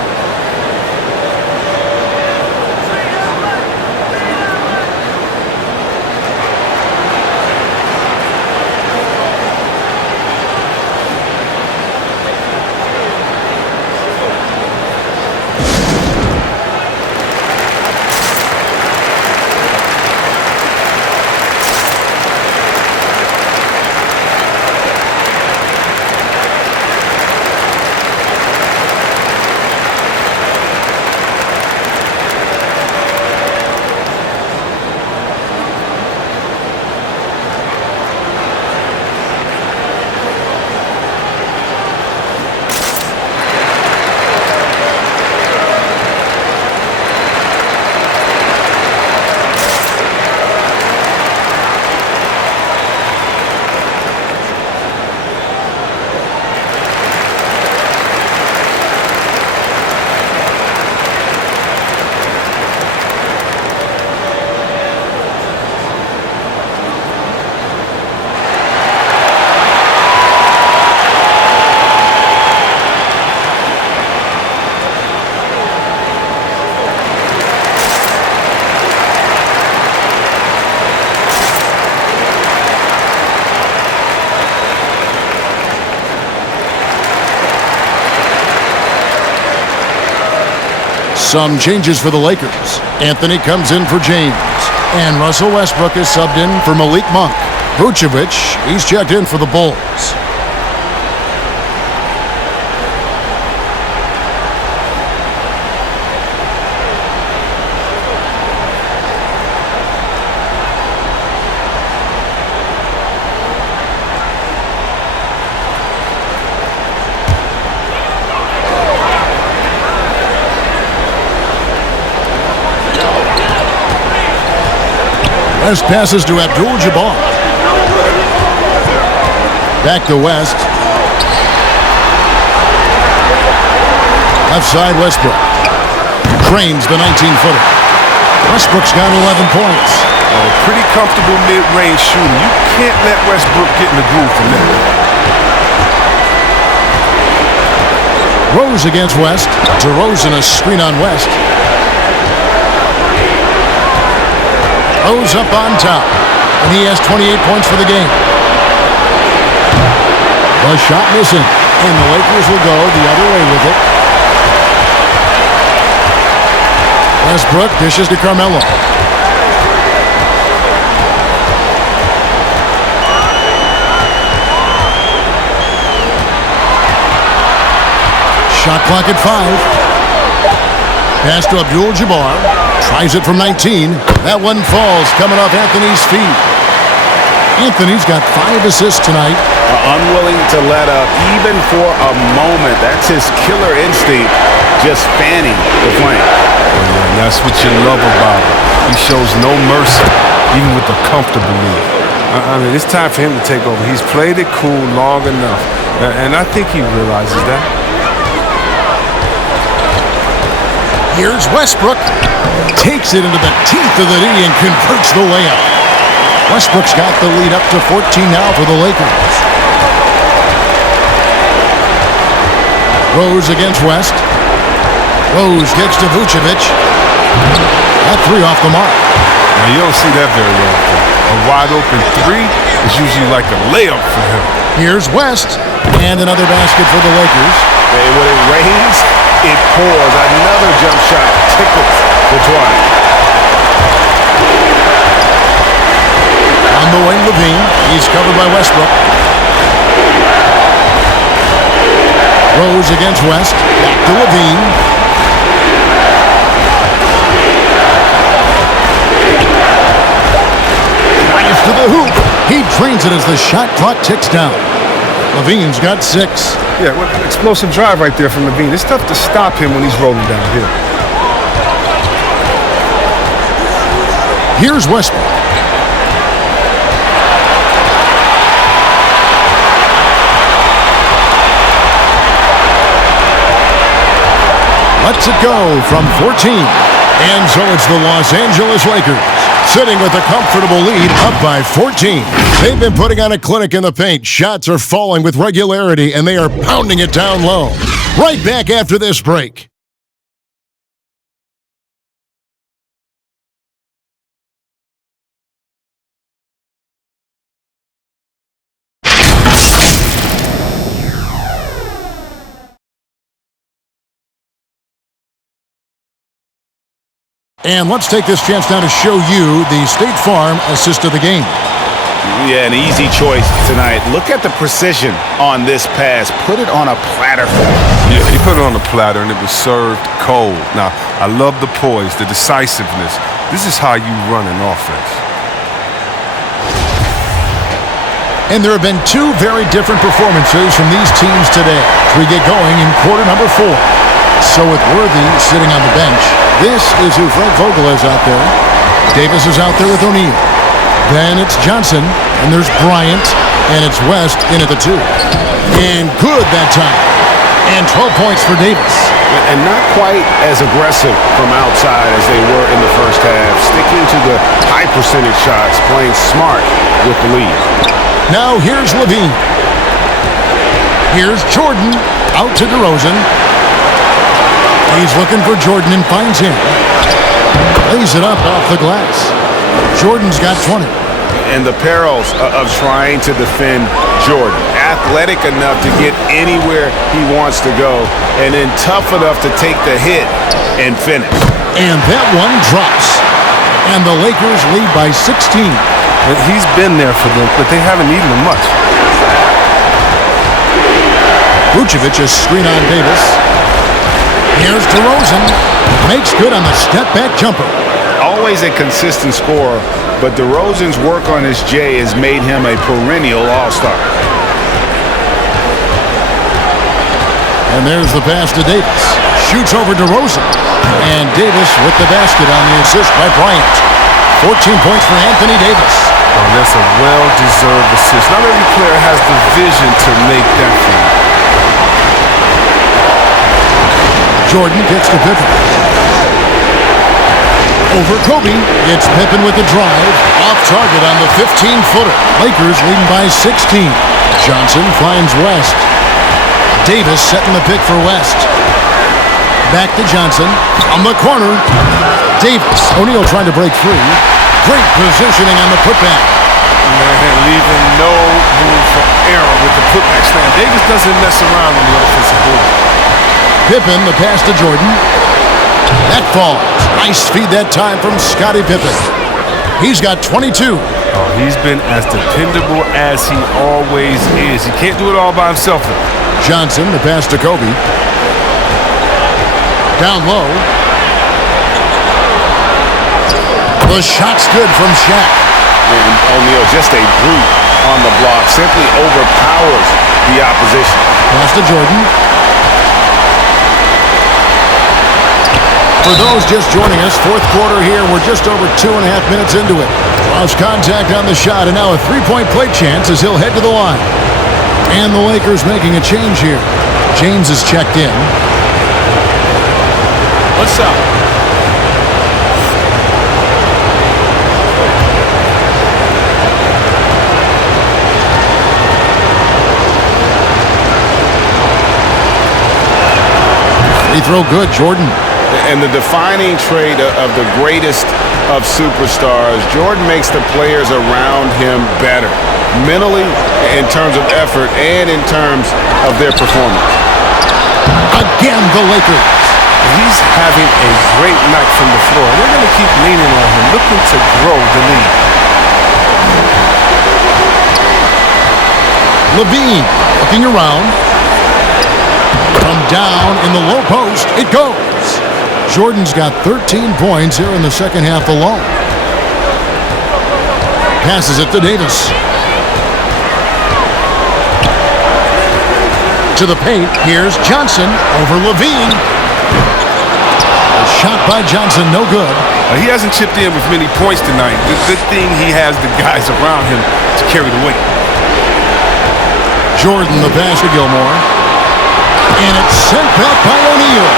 Some changes for the Lakers. Anthony comes in for James. And Russell Westbrook is subbed in for Malik Monk. Vucevic, he's checked in for the Bulls. West passes to Abdul-Jabbar. Back to West. Left side, Westbrook. Trains the 19-footer. Westbrook's got 11 points. Oh, pretty comfortable mid-range shooting. You can't let Westbrook get in the groove from there. Rose against West. DeRozan a screen on West. Rose up on top. And he has 28 points for the game. The shot missing. And the Lakers will go the other way with it. Westbrook dishes to Carmelo. Shot clock at 5. Pass to Abdul-Jabbar. Tries it from 19. That one falls, coming off Anthony's feet. Anthony's got 5 assists tonight. Unwilling to let up, even for a moment. That's his killer instinct, just fanning the flame. And that's what you love about him. He shows no mercy, even with a comfortable lead. I mean, it's time for him to take over. He's played it cool long enough, and I think he realizes that. Here's Westbrook. Takes it into the teeth of the D and converts the layup. Westbrook's got the lead up to 14 now for the Lakers. Rose against West. Rose gets to Vucevic. That 3 off the mark. Now, you don't see that very often. A wide open 3 is usually like a layup for him. Here's West. And another basket for the Lakers. Hey, when it rains, it pours. Another jump shot tickles the twine. On the wing, Levine. He's covered by Westbrook. Rose against West. Back to Levine. Drives to the hoop. He drains it as the shot clock ticks down. Levine's got 6. Yeah, well, an explosive drive right there from Levine. It's tough to stop him when he's rolling downhill. Here's Westbrook. Lets it go from 14. And so it's the Los Angeles Lakers sitting with a comfortable lead up by 14. They've been putting on a clinic in the paint. Shots are falling with regularity, and they are pounding it down low. Right back after this break. And let's take this chance now to show you the State Farm assist of the game. Yeah, an easy choice tonight. Look at the precision on this pass. Put it on a platter. Yeah, he put it on a platter, and it was served cold. Now, I love the poise, the decisiveness. This is how you run an offense. And there have been 2 very different performances from these teams today as we get going in quarter number 4. So with Worthy sitting on the bench, this is who Fred Vogel is out there. Davis is out there with O'Neal. Then it's Johnson, and there's Bryant, and it's West in at the 2. And good that time. And 12 points for Davis. And not quite as aggressive from outside as they were in the first half. Sticking to the high percentage shots, playing smart with the lead. Now here's Levine. Here's Jordan out to DeRozan. He's looking for Jordan and finds him. Lays it up off the glass. Jordan's got 20. And the perils of trying to defend Jordan. Athletic enough to get anywhere he wants to go, and then tough enough to take the hit and finish. And that one drops. And the Lakers lead by 16. But he's been there for them, but they haven't needed him much. Vucevic is screen on Davis. Here's DeRozan. Makes good on the step-back jumper. Always a consistent scorer, but DeRozan's work on his J has made him a perennial all-star. And there's the pass to Davis. Shoots over DeRozan. And Davis with the basket on the assist by Bryant. 14 points for Anthony Davis. Oh, that's a well-deserved assist. Not every player has the vision to make that feed. Jordan gets to Pippen. Over Kobe. It's Pippen with the drive. Off target on the 15-footer. Lakers leading by 16. Johnson finds West. Davis setting the pick for West. Back to Johnson. On the corner. Davis. O'Neal trying to break free. Great positioning on the putback. Man, leaving no room for error with the putback slam. Davis doesn't mess around on the offensive board. Pippen, the pass to Jordan. That falls. Nice feed that time from Scottie Pippen. He's got 22. Oh, he's been as dependable as he always is. He can't do it all by himself. Johnson, the pass to Kobe. Down low. The shot's good from Shaq. And O'Neal, just a brute on the block, simply overpowers the opposition. Pass to Jordan. For those just joining us, fourth quarter here. We're just over 2.5 minutes into it. Lost contact on the shot, and now a three-point play chance as he'll head to the line. And the Lakers making a change here. James is checked in. What's up? Free throw good, Jordan. And the defining trait of the greatest of superstars, Jordan makes the players around him better, mentally, in terms of effort, and in terms of their performance. Again, the Lakers. He's having a great night from the floor. They're going to keep leaning on him, looking to grow the lead. Levine looking around. From down in the low post, it goes. Jordan's got 13 points here in the second half alone. Passes it to Davis. To the paint, here's Johnson over Levine. A shot by Johnson, no good. He hasn't chipped in with many points tonight. Good thing he has the guys around him to carry the weight. Jordan, the pass to Gilmore. And it's sent back by O'Neal.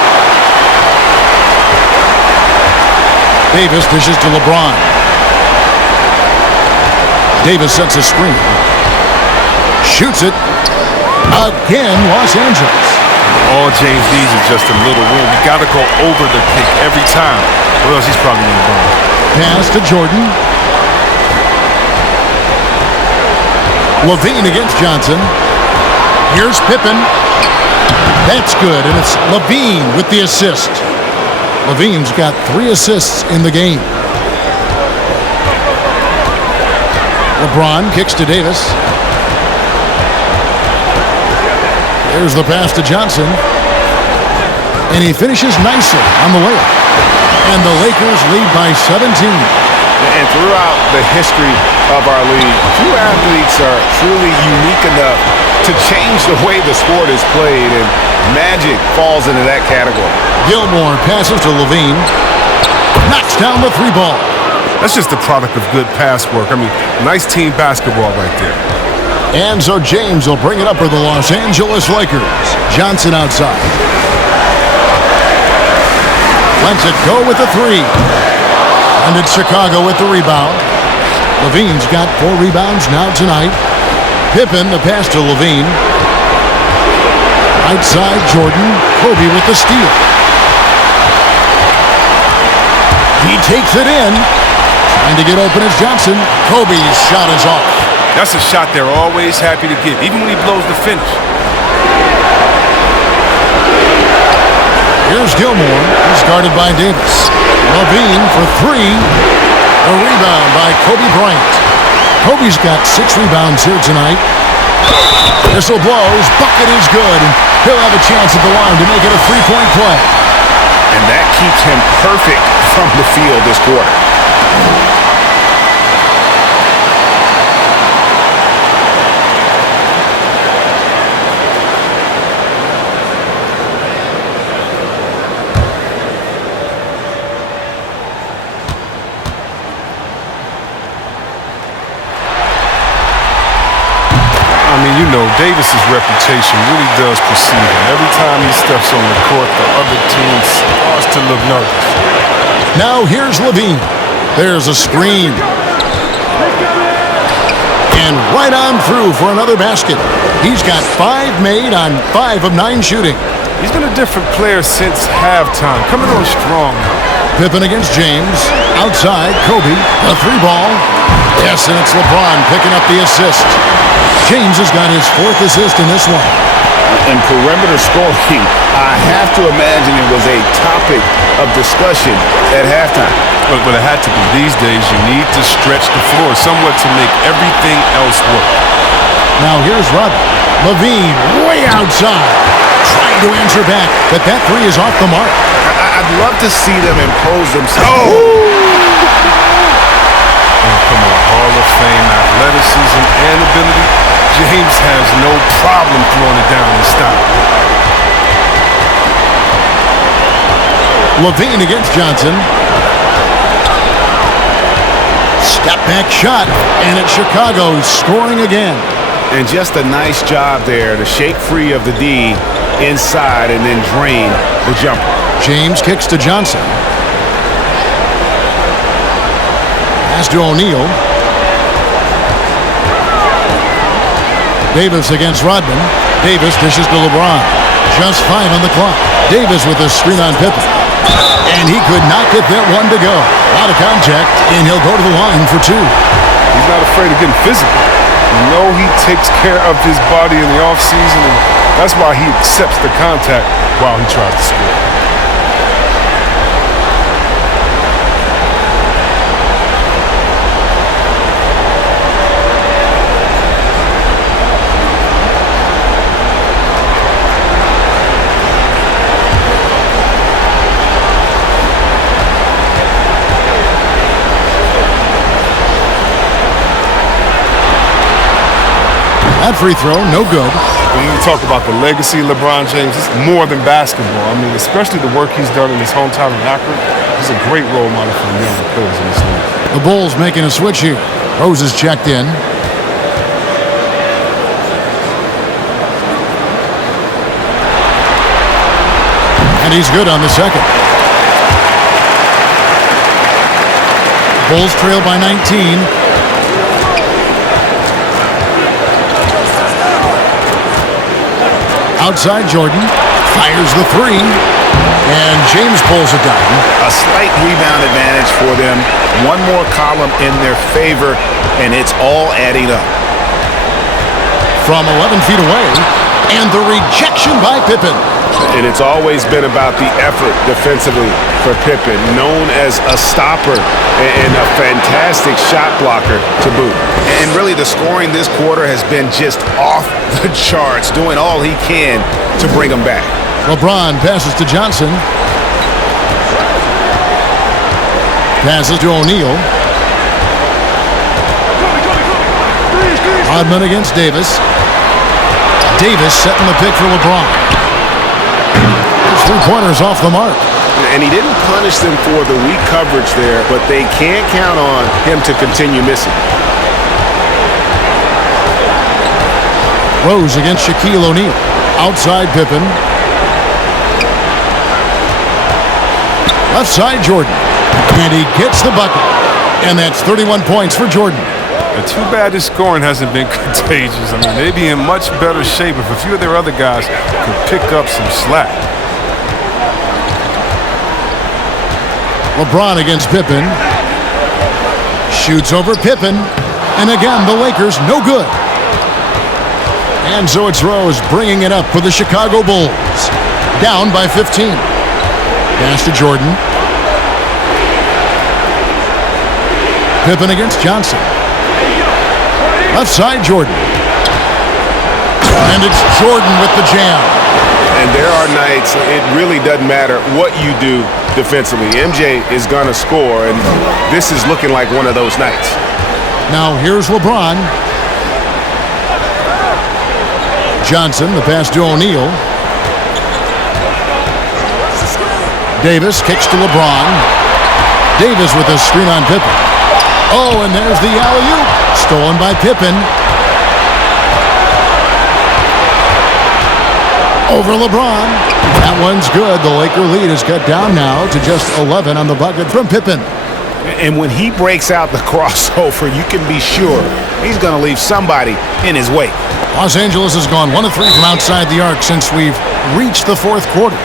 Davis dishes to LeBron. Davis sets a screen. Shoots it. Again, Los Angeles. All James needs is just a little room. You got to go over the pick every time, or else he's probably going to burn. Pass to Jordan. Levine against Johnson. Here's Pippen. That's good, and it's Levine with the assist. Levine's got 3 assists in the game. LeBron kicks to Davis. There's the pass to Johnson. And he finishes nicely on the layup. And the Lakers lead by 17. And throughout the history of our league, few athletes are truly unique enough to change the way the sport is played, and Magic falls into that category. Gilmore passes to Levine. Knocks down the 3 ball. That's just the product of good pass work. I mean, nice team basketball right there. And so James will bring it up for the Los Angeles Lakers. Johnson outside. Lets it go with the 3. And it's Chicago with the rebound. Levine's got 4 rebounds now tonight. Pippen, the pass to Levine. Right side, Jordan. Kobe with the steal. He takes it in. Trying to get open is Johnson. Kobe's shot is off. That's a shot they're always happy to get, even when he blows the finish. Here's Gilmore. He's guarded by Davis. Levine for 3. A rebound by Kobe Bryant. Kobe's got 6 rebounds here tonight. Whistle blows. Bucket is good. And he'll have a chance at the line to make it a 3-point play. And that keeps him perfect from the field this quarter. know, Davis's reputation really does precede him. Every time he steps on the court, the other team starts to look nervous. Now here's Levine. There's a screen. And right on through for another basket. He's got 5 made on 5 of 9 shooting. He's been a different player since halftime, coming on strong now. Pippen against James. Outside, Kobe. A 3-ball. Yes, and it's LeBron picking up the assist. James has got his 4th assist in this one. And perimeter scoring, I have to imagine it was a topic of discussion at halftime. But it had to be. These days, you need to stretch the floor somewhat to make everything else work. Now here's Rodman. Levine way outside. Trying to answer back, but that 3 is off the mark. I'd love to see them impose themselves. Oh, come on, Hall of Fame athleticism and ability. James has no problem throwing it down in style. Levine against Johnson. Step back shot, and it's Chicago scoring again. And just a nice job there to shake free of the D inside and then drain the jumper. James kicks to Johnson. Pass to O'Neal. Davis against Rodman. Davis dishes to LeBron. Just 5 on the clock. Davis with a screen on Pippen. And he could not get that one to go. Out of contact, and he'll go to the line for 2. He's not afraid of getting physical. You know he takes care of his body in the offseason, and that's why he accepts the contact while he tries to score. That free throw, no good. When we talk about the legacy of LeBron James, it's more than basketball. I mean, especially the work he's done in his hometown of Akron. He's a great role model for the younger players in this league. The Bulls making a switch here. Rose is checked in. And he's good on the second. Bulls trail by 19. Outside Jordan, fires the 3, and James pulls it down. A slight rebound advantage for them. One more column in their favor, and it's all adding up. From 11 feet away, and the rejection by Pippen. And it's always been about the effort defensively for Pippen, known as a stopper and a fantastic shot blocker to boot. And really the scoring this quarter has been just off the charts, doing all he can to bring them back. LeBron passes to Johnson. Passes to O'Neal. Rodman against Davis. Davis setting the pick for LeBron. 3-pointers off the mark. And he didn't punish them for the weak coverage there, but they can't count on him to continue missing. Rose against Shaquille O'Neal. Outside Pippen. Left side Jordan. And he gets the bucket. And that's 31 points for Jordan. Too bad his scoring hasn't been contagious. I mean, they'd be in much better shape if a few of their other guys could pick up some slack. LeBron against Pippen. Shoots over Pippen. And again, the Lakers no good. And so it's Rose bringing it up for the Chicago Bulls. Down by 15. Pass to Jordan. Pippen against Johnson. Left side Jordan. And it's Jordan with the jam. And there are nights, it really doesn't matter what you do defensively. MJ is going to score, and this is looking like one of those nights. Now here's LeBron. Johnson, the pass to O'Neal. Davis kicks to LeBron. Davis with a screen on Pippen. Oh, and there's the alley-oop. Stolen by Pippen. Over LeBron. That one's good. The Laker lead is cut down now to just 11 on the bucket from Pippen. And when he breaks out the crossover, you can be sure he's going to leave somebody in his wake. Los Angeles has gone 1 of 3 from outside the arc since we've reached the fourth quarter.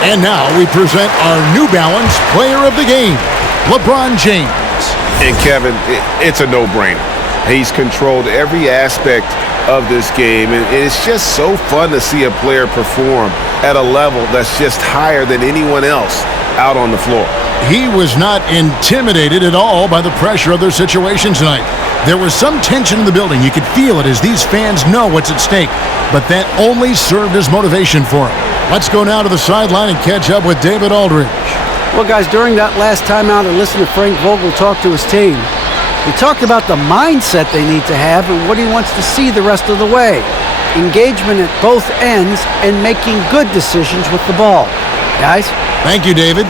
And now we present our New Balance Player of the Game, LeBron James. And Kevin, it's a no-brainer. He's controlled every aspect of this game, and it's just so fun to see a player perform at a level that's just higher than anyone else out on the floor. He was not intimidated at all by the pressure of their situation tonight. There was some tension in the building. You could feel it as these fans know what's at stake, but that only served as motivation for him. Let's go now to the sideline and catch up with David Aldridge. Well, guys, during that last timeout, I listened to Frank Vogel talk to his team. He talked about the mindset they need to have and what he wants to see the rest of the way. Engagement at both ends and making good decisions with the ball. Guys? Thank you, David.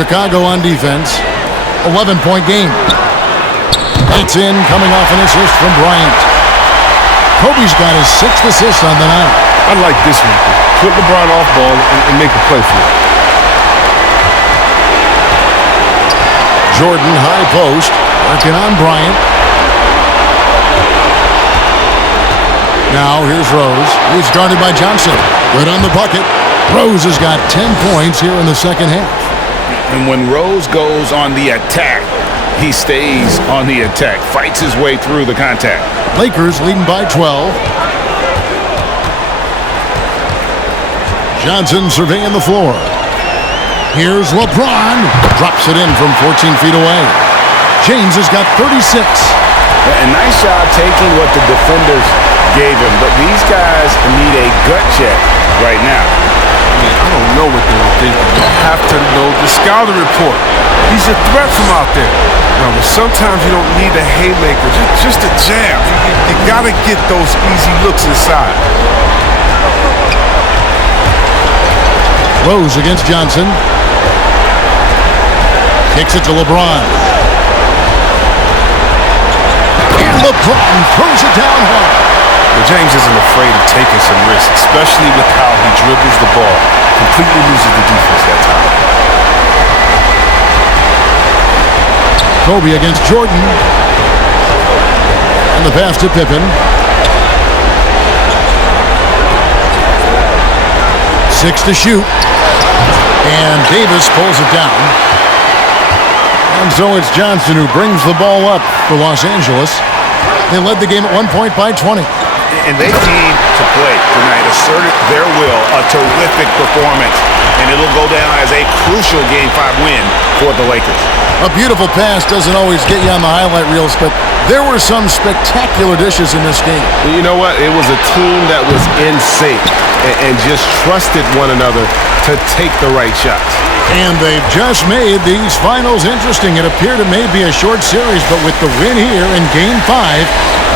Chicago on defense. 11-point game. It's in, coming off an assist from Bryant. Kobe's got his 6th assist on the night. I like this one. Put LeBron off ball and make a play for it. Jordan high post, working on Bryant. Now here's Rose. He's guarded by Johnson. Good on the bucket. Rose has got 10 points here in the second half. And when Rose goes on the attack, he stays on the attack, fights his way through the contact. Lakers leading by 12. Johnson surveying the floor. Here's LeBron. Drops it in from 14 feet away. James has got 36. A nice job taking what the defenders gave him, but these guys need a gut check right now. I don't know what they were thinking. You have to know the scouting report. He's a threat from out there. Now, but sometimes you don't need a haymaker, just a jab. You got to get those easy looks inside. Rose against Johnson. Kicks it to LeBron. And LeBron throws it down hard. Well, James isn't afraid of taking some risks, especially with how he dribbles the ball. Completely loses the defense that time. Kobe against Jordan. And the pass to Pippen. 6 to shoot. And Davis pulls it down. And so it's Johnson who brings the ball up for Los Angeles. They led the game at one point by 20. And they came to play tonight, asserted their will, a terrific performance, and it'll go down as a crucial Game 5 win for the Lakers. A beautiful pass doesn't always get you on the highlight reels, but there were some spectacular dishes in this game. You know what? It was a team that was in sync and just trusted one another to take the right shots. And they've just made these finals interesting. It appeared it may be a short series, but with the win here in Game 5,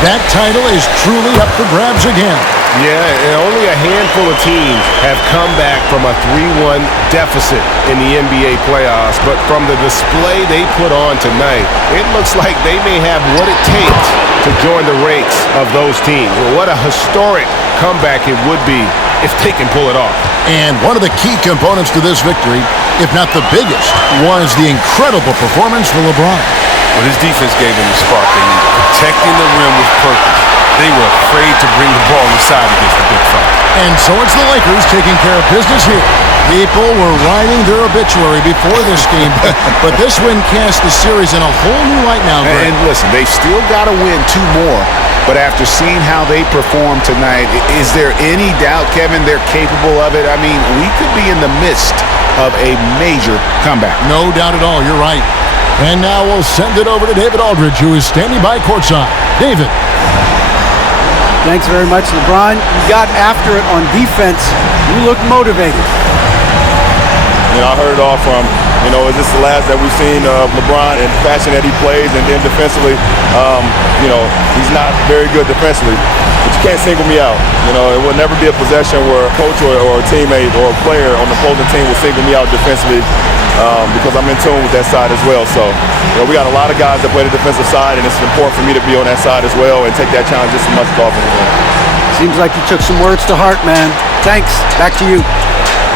that title is truly up for grabs again. Yeah, and only a handful of teams have come back from a 3-1 deficit in the NBA playoffs, but from the display they put on tonight, it looks like they may have what it takes to join the ranks of those teams. Well, what a historic comeback it would be if they can pull it off. And one of the key components to this victory, if not the biggest, was the incredible performance for LeBron. Well, his defense gave them the spark they needed, protecting the rim with purpose. They were afraid to bring the ball inside against the big fella. And so it's the Lakers taking care of business here. People were writing their obituary before this game, but this win cast the series in a whole new light now, Greg. And listen, they've still got to win 2 more, but after seeing how they performed tonight, is there any doubt, Kevin, they're capable of it? I mean, we could be in the midst of a major comeback. No doubt at all, you're right. And now we'll send it over to David Aldridge, who is standing by courtside. David. Thanks very much, LeBron. You got after it on defense. You look motivated. You know, I heard it all from, is this the last that we've seen of LeBron and the fashion that he plays, and then defensively, he's not very good defensively, but you can't single me out. It will never be a possession where a coach or a teammate or a player on the opposing team will single me out defensively because I'm in tune with that side as well. So, we got a lot of guys that play the defensive side, and it's important for me to be on that side as well and take that challenge just as much as offensive. Seems like you took some words to heart, man. Thanks. Back to you.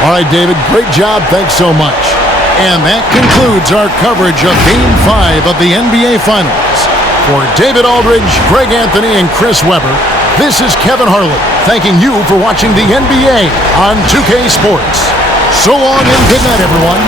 All right, David, great job. Thanks so much. And that concludes our coverage of Game 5 of the NBA Finals. For David Aldridge, Greg Anthony, and Chris Webber, this is Kevin Harlan thanking you for watching the NBA on 2K Sports. So long and good night, everyone.